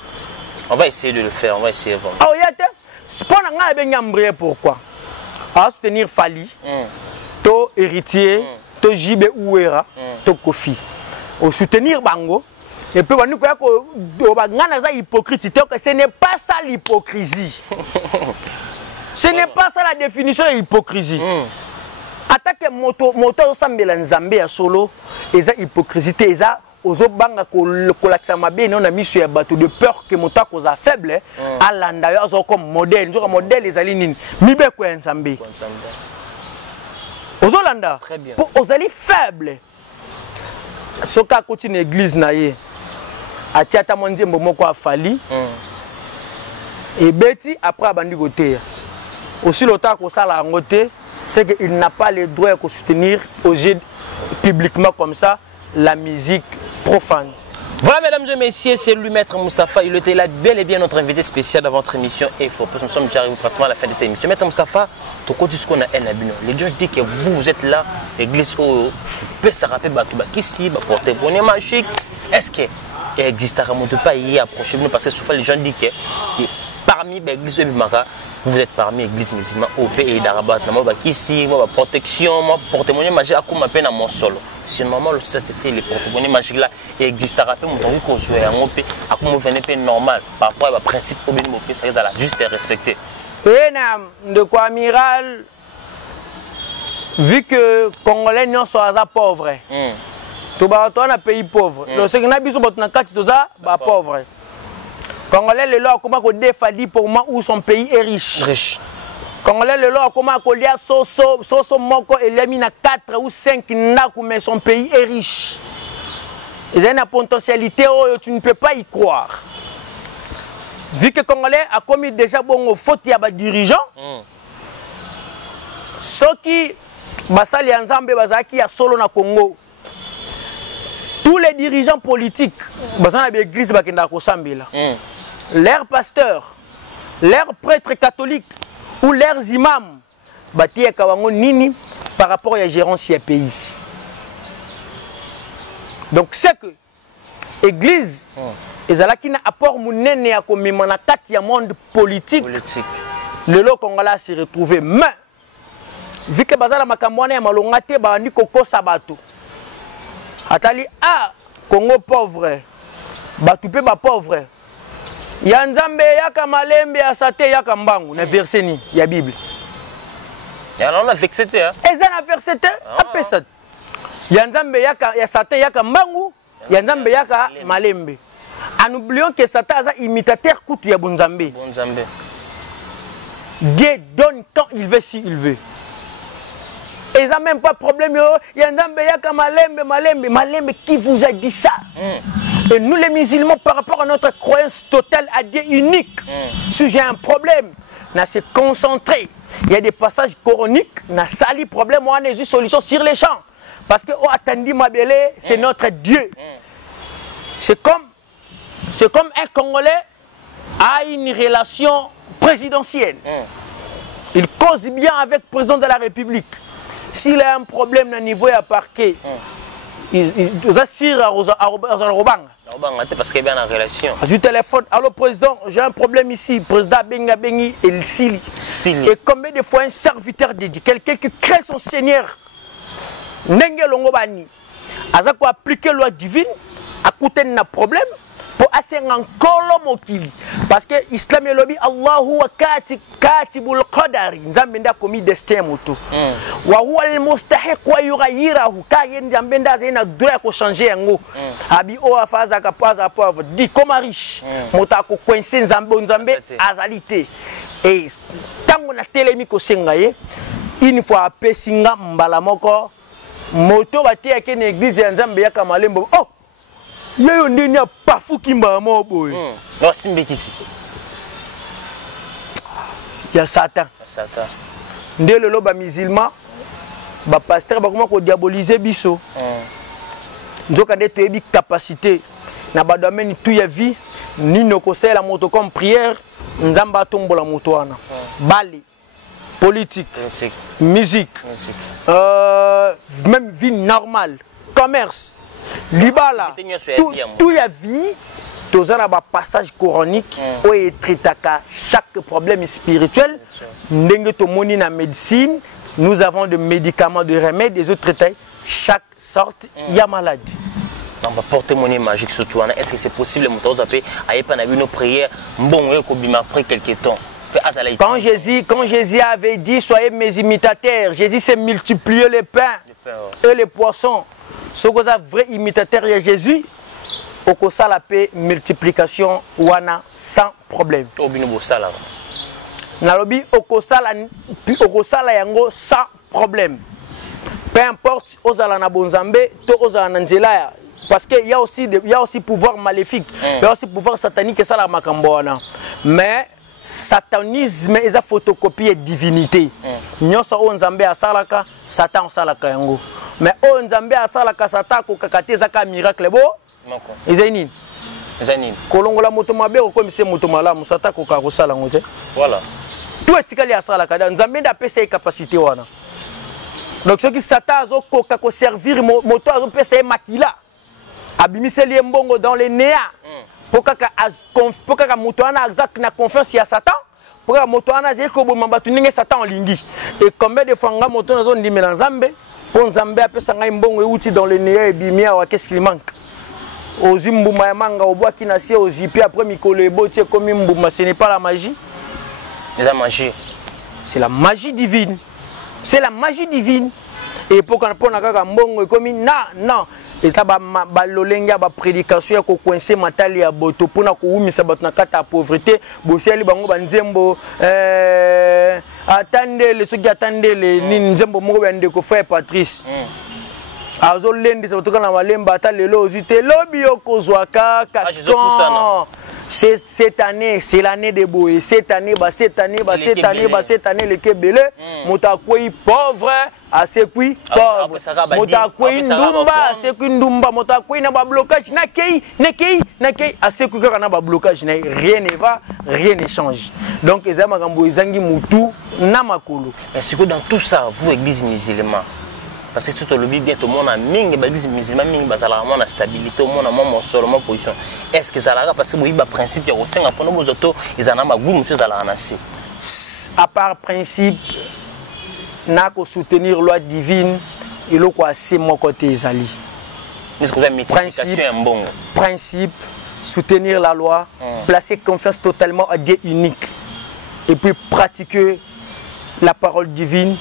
On va essayer de le faire, on va essayer vraiment. Ah, oui, pourquoi? À soutenir Fali, to héritier, to Jibe Ouera, to Kofi. Au soutenir Bango, et puis on nous dit hypocrite, ce n'est pas ça l'hypocrisie. Ce n'est pas ça la définition de l'hypocrisie. Attaque moto Sambela Nzambe à solo, et ça hypocrisie, et ça ozo banga kolakisa mabe non na miso ya bato de peur que moto akoza faible alanda yo azo comme modèle nzoka modèle ezali nini mibeko ya nzambe ozo landa pour ozali faible soka koti na église na ye atiata monzembo moko afali et beti après abandi koteya aussi l'autre ko sala ngote c'est qu'il n'a pas le droit de soutenir aux yeux publiquement comme ça la musique profane. Voilà mesdames et messieurs, c'est lui Maître Moustapha. Il était là bel et bien notre invité spécial dans votre émission Effort. Nous sommes déjà arrivés pratiquement à la fin de cette émission. Maître Moustapha, tu côté ce qu'on a les gens disent que vous êtes là, l'église au Pessarapé Batubakisi, porter bonnet magique. Est-ce que il existe un monde pas y approcher nous parce que souvent les gens disent que parmi l'église Bimaka, vous êtes parmi l'église musulmane au pays d'Arabat, moi ici, moi protection, moi porte-monnaie magique à quoi m'appelle à mon solo. C'est normal ça se fait les porte-monnaie magique là et existe à mon temps qu'on soit en paix à quoi me venez pas normal par rapport au principe au bien mon ça là juste respecter. Et de quoi amiral vu que Congolais non sont pauvres. Tout bas toi un pays pauvre. Le ce que n'a biso botna kati toza ba pauvre. Congolais le loi comment qu'on défali pour moi où son pays est riche. Riche. Congolais le loi comment qu'on lia soso moko elimina 4 ou 5 naku mais son pays est riche. Ils ont une potentialité où tu ne peux pas y croire. Vu que Congolais a commis déjà bon faute ya ba dirigeant. Ceux qui basali nzambe bazaki ya solo na Congo. Tous les dirigeants politiques, l'église leurs pasteurs, leurs prêtres catholiques ou leurs imams, par rapport à la gérance du pays. Donc c'est que l'église, ils ont un apport mounene à comme le monde politique. Le lot Congolais s'est retrouvé. Mais vu que bazala makamwana ya malongate bandi koko sabato. Atali Congo pauvre, Batupe ba pauvre. Yanzambe yaka malembe asate yaka mbangu na verset ni ya Bible. Ya on a vexé hein. Eza na verset apesa. Yanzambe yaka ya sate yaka mbangu, yanzambe yaka malembe. En oubliant que Satan est imitateur kutu ya Bonzambe. Dieu donne quand il veut si il veut. Ils n'ont même pas de problème. Il y a un malembe qui vous a dit ça. Et nous les musulmans, par rapport à notre croyance totale à Dieu unique, si j'ai un problème, on a se concentrer. Il y a des passages coraniques, on a sali problème, on a une solution sur les champs. Parce que oh, Atandi Mabele, c'est notre Dieu. C'est comme un Congolais a une relation présidentielle. Il cause bien avec le président de la République. S'il a un problème au niveau à parquet, il assure à Robang. Parce qu'il y a bien en relation. Je téléphone, allô président, j'ai un problème ici. Président Benga Bengi et le Sili. Et combien de fois un serviteur de Dieu, quelqu'un qui crée son Seigneur, Nenge Longobani, Azako appliquer la loi divine, à côté d'un problème, pour assurer un kolomokili. Parce que l'islam est lobby, Allahu wa katibul qadari. Nzambenda commis destin moto. Wa huwa al-mustahiq wa yughayirahu. Kaye nzambenda zena droit ko changer yango. Abi o afaza ka paza pauvre. Dit comme riche. Mota ko coincer nzambe azalité. Et tango na telemi ko sengaye, une fois apesinga mbala moko moto baté ya ken église ya nzambe ya kamalembo. Oh il y a un pas fou qui m'a mort. Il y a Satan. Dès le loba musulman, le pasteur va diaboliser biso. Nous avons des capacités. Nous avons tout la vie. Nous avons la moto comme prière. Nous avons la moto. Bali, politique, musique, même vie normale, commerce. Libala, tout la vie, tous un passage coranique où est traité chaque problème spirituel. N'engue to moni na médecine, nous avons des médicaments, des remèdes, des autres traités. Chaque sorte, il y a maladie. On va porter monnaie magique surtout. Est-ce que c'est possible de faire nos prières bon après quelques temps? Quand Jésus avait dit soyez mes imitateurs, Jésus s'est multiplié les pains et les poissons. Ce que vous avez vrai imitateur de Jésus, okosala pe multiplication wana sans problème. Obino bosala. Nalobi okosala yango sans problème. Peu importe ozala na bonzambe to ozala na nzela ya, parce que il y a aussi pouvoir maléfique, il y a aussi pouvoir satanique ça la makambo wana. Mais satanisme eza photocopie divinité. Nyoso o nzambe asalaka satan salaka yango. Mais o nzambe asalaka satan ko kakate zaka miracle bo. Noko. Ezeni. Ezeni. Kolongola moto mabe ko komisi moto malamu satan ko ka kosala ngote. Voilà. Tout etikali asalaka da nzambe nda pesa capacité wana. Donc ce qui satan azo ko ka servir moto azo pesa makila. Abimiseli mbongo dans les néants. Pour que moto ana exact na confiance ya Satan, pour que moto ana zeko bo mambatu ninge Satan lingi. Et combien de fois nga moto nazo ndimela nzambe, pour nzambe apesa ngai mbongo euti dans le néant et bimia wa qu'est-ce qu'il manque? Ozimbuma ya manga obwa kinasi ozipi après mikolo ebotie comme mbuma, ce n'est pas la magie. C'est la magie. C'est la magie divine. C'est la magie divine. Et pour qu'on a kaka mbongo comme non. Et ça ba lolenga ba prédication ya ko coincer matali ya boto pona ko umisa bato na kata pauvreté boseli bango ba nzembo attendez ceux qui attendent ni nzembo moko ba ndeko frère Patrice azo lendi sa toka na malemba ata lelo ozite lobi okozwaka katon. Cette année, c'est l'année de Boé. Cette année, le Kébélé, Motakoué pauvre, Asekui pauvre. Motakoué Ndumba, Asekui Ndumba, Motakoué n'a pas blocage, Nakei, Asekui n'a pas blocage, rien ne va, rien ne change. Donc, les Amagambo, Zangi Moutou, Namakolo. Mais c'est que dans tout ça, vous, église musulmane, parce que tout le bien tout le monde a mingi l'église musulmane mingi bazala mon stabilité au monde mon seulement position est-ce que ça la parce que il y a principe au sein pour nos autos ils en a ma goût monsieur zala anasi à part principe n'a qu'à soutenir loi divine et le quoi c'est mon côté zali est-ce que vous avez multiplication un bon principe soutenir la loi placer confiance totalement à Dieu unique et puis pratiquer la parole divine.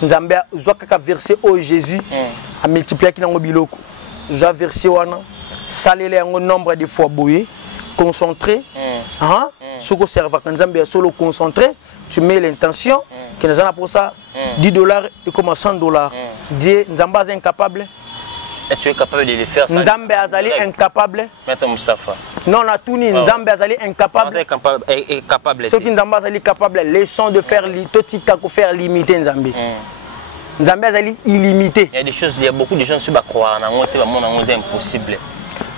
Nzambe zwaka verset au Jésus a multiplié ki nango biloko. Za verset wana salele yango nombre de fois boye concentré hein soko serva quand Nzambe solo concentré tu mets l'intention que nous avons pour ça $10 et comme $100. Dieu Nzambe est incapable. Et tu es capable de le faire ça. Nzambe azali incapable. Maître Moustapha. Non na tuni Nzambe azali incapable. Est capable. Ce qui Nzambe azali capable leçon de faire totika ko faire limiter Nzambe. Nzambe azali illimité. Il y a des choses, il y a beaucoup de gens qui va croire na ngote ba mona ngote impossible.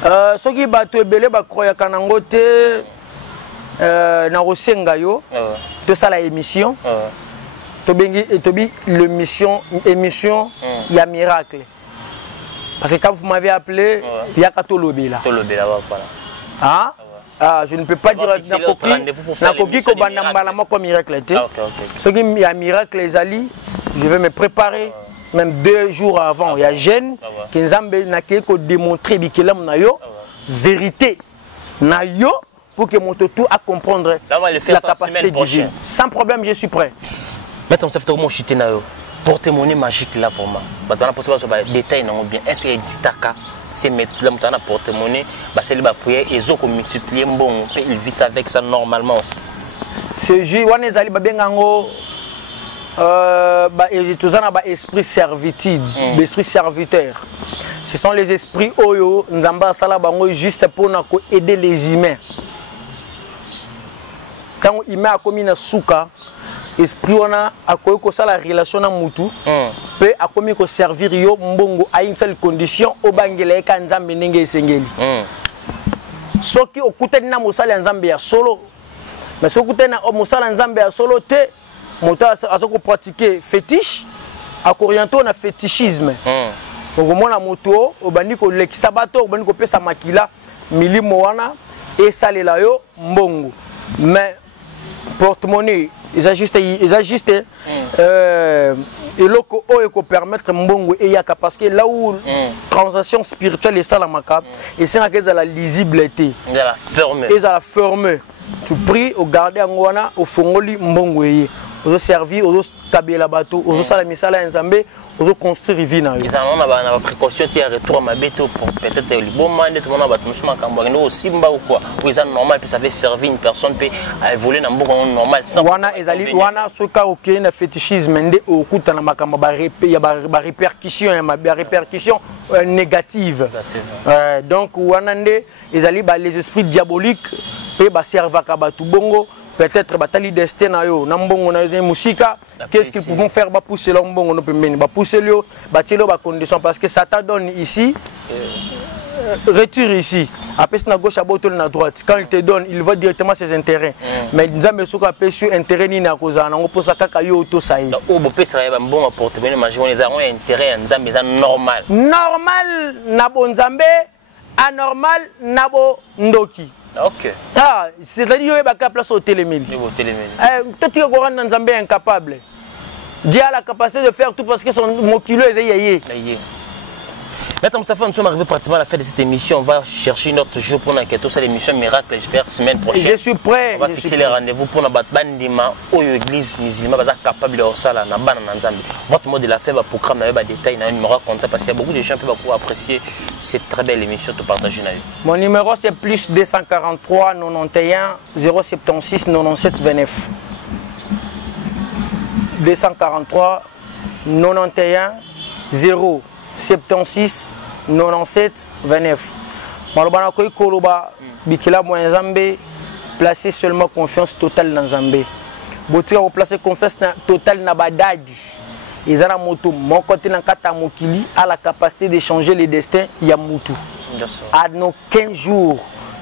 Ce qui bato ebele ba croire kana ngote na rosenga yo. To ça la émission. To bengi tobi l'émission émission il y a miracle. Parce que quand vous m'avez appelé, il y a Katolobela. Tolobela voilà. Hein? Ah, je ne peux pas dire Nakoki ko bandambala moko miracle. Ce qui y a miracle les ali, je vais me préparer même 2 jours avant. Il y a jeune que Nzambe naké ko démontrer bikelam na yo vérité na yo pour que mon tout à comprendre la capacité divine. Sans problème, je suis prêt. Maître Moustapha comment chuter na yo. Porte-monnaie magique là vraiment. Bah dans la possibilité de détail non bien. Est-ce qu'il y a dit taka c'est mettre là dans la porte-monnaie bah c'est les prière et ils ont multiplié bon il vit avec ça normalement aussi. C'est juste on est allé ba bengango bah tous en ba esprit servitude, esprit serviteur. Ce sont les esprits oyo nzamba sala bango juste pour na ko aider les humains. Quand humain a commis na souka esprit wana akoyi kosala relation na mutu pe akomi ko servir yo mbongo a une seule condition obangela eka nzambe ndenge esengeli soki okutani na mosala nzambe ya solo mais soki okutani na mosala nzambe ya solo te moto azoko pratiquer fétiche akoriento na fétichisme okomona moto obandi ko lekisa bato obandi ko pesa makila milimo wana esalela yo mbongo mais porte-monnaie ils ajustent et loko o permettre mbongo et yaka parce que là où transaction spirituelle est ça la macabre et c'est que la lisibilité ils la fermer tu pries au garder ngwana au fongoli mbongo yé ozo servir, ozo kabela bato, ozo sala misala nzambe, ozo construire vie na yo. Ils en ont na précaution qui a retour ma bête pour peut-être le bon moment de tout le monde bato nous makamba no simba ou quoi. Ou ça normal puis ça fait servir une personne peut évoluer dans beaucoup normal sans wana ezali wana soka OK na fétichisme ndé okuta na makamba ba répercussion ya répercussion négative. Donc wana ndé ezali ba les esprits diaboliques pe ba servaka bato bongo. Peut-être batali destin na yo nambongo na yo musika qu'est-ce qu'ils pouvons faire ba pousser lo mbongo no pembeni ba pousser lo ba tielo ba condition parce que ça t'a donne ici retire ici après na gauche à botol na droite quand il te donne il va directement ses intérêts mais nzambe soka pe sur intérêt ni na kozana ngo posa kaka yo to sai o bo pesa ya mbongo porte bene maji on les a intérêt nzambe ça normal na bo nzambe anormal na bo ndoki. Ok. Ah, c'est-à-dire qu'il y a place au télémile. Toi, tu es Nzambé incapable. Dieu a la capacité de faire tout parce que mon kilo est yéyé. Maître Moustapha, nous sommes arrivés pratiquement à la fin de cette émission. On va chercher notre jour pour l'enquête. C'est l'émission Miracle, j'espère, semaine prochaine. Je suis prêt. On va fixer les rendez-vous pour notre bandima où l'église musulmane va être capable de faire ça. Votre mot de la fin va programme avec des détails, un numéro à compter parce qu'il y a beaucoup de gens qui peuvent apprécier cette très belle émission de partager. Mon numéro c'est plus 243 91 076 97 29. 243 91 076 97 29. Malobana koy koloba bikila mo nzambe placer seulement confiance totale dans nzambe. Botika ko placer confiance totale na badadi. Ezana moto mon côté na kata mokili a la capacité de changer les destins ya mutu. À nos 15 jours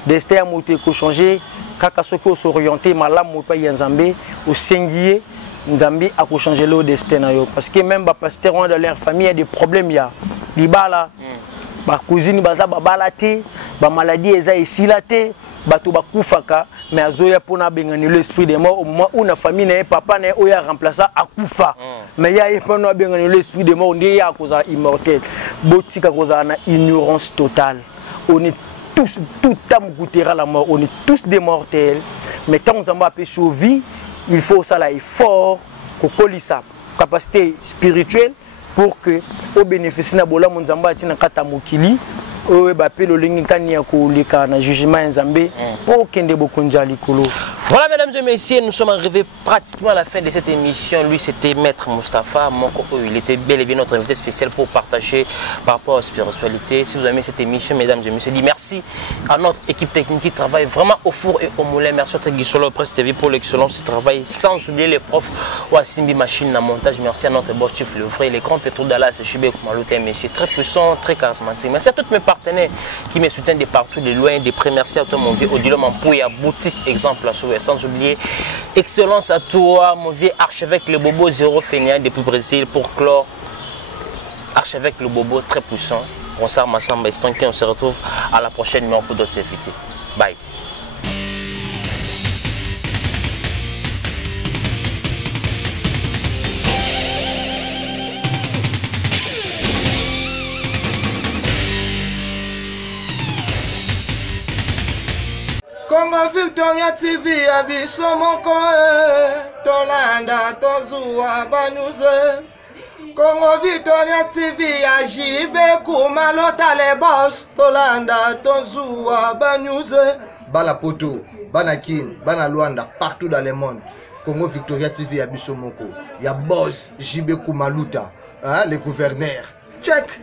destin ya mutu ko changer kaka soko s'orienter malamu mo pa ya nzambe au singuier. Nzambi a changé le destin parce que même les pasteurs dans leur famille il y a des problèmes ya libala ba cousine baza babalate ba maladie eza esilate bato bakufaka mais azoya pona bengani l'esprit de mort au moment où na famille na papa na oya remplacer akufa mais ya pona bengani l'esprit de mort ndiye ya koza immortel botika koza na ignorance totale. On est tous tout âme goûtera la mort, on est tous des mortels mais tant qu'on va survivre il faut ça là effort pour colisa capacité spirituelle pour que au bénéfice na bola monzamba tina kata mokili o ba pe lo lingi kania ko leka na jugement nzambe pour kende bokonja likolo. Voilà mesdames et messieurs, nous sommes arrivés pratiquement à la fin de cette émission. Lui c'était Maître Moustapha Moko, il était bel et bien notre invité spécial pour partager par rapport à la spiritualité. Si vous aimez cette émission mesdames et messieurs, dis merci à notre équipe technique qui travaille vraiment au four et au moulin. Merci à Tegisolo Presse TV pour l'excellence du travail, sans oublier les profs Wassimbi Machine à montage. Merci à notre boss Chief Levray, les grands Petro Dallas, Jibé Koumalouté, messieurs très puissants, très charismatiques. Merci à tous mes partenaires qui me soutiennent de partout, de loin, de près. Merci à toi mon vieux Odilo Mampouya, boutique exemple à Souhait. Sans oublier, excellence à toi, mon vieux archevêque le Bobo Zéro Fénéan depuis Brésil pour clore. Archevêque le Bobo très puissant. Bonsoir Massamba Estanké, on se retrouve à la prochaine numéro pour d'autres invités. Bye. Congo Victoria TV abiso moko tolanda tozua banuze. Congo Victoria TV ajibe kumalota le boss tolanda tozua banuze. Bala poto, bana kin, bana Luanda partout dans le monde. Congo Victoria TV abiso moko. Ya boss Jibe Kumaluta, hein, le gouverneur. Check.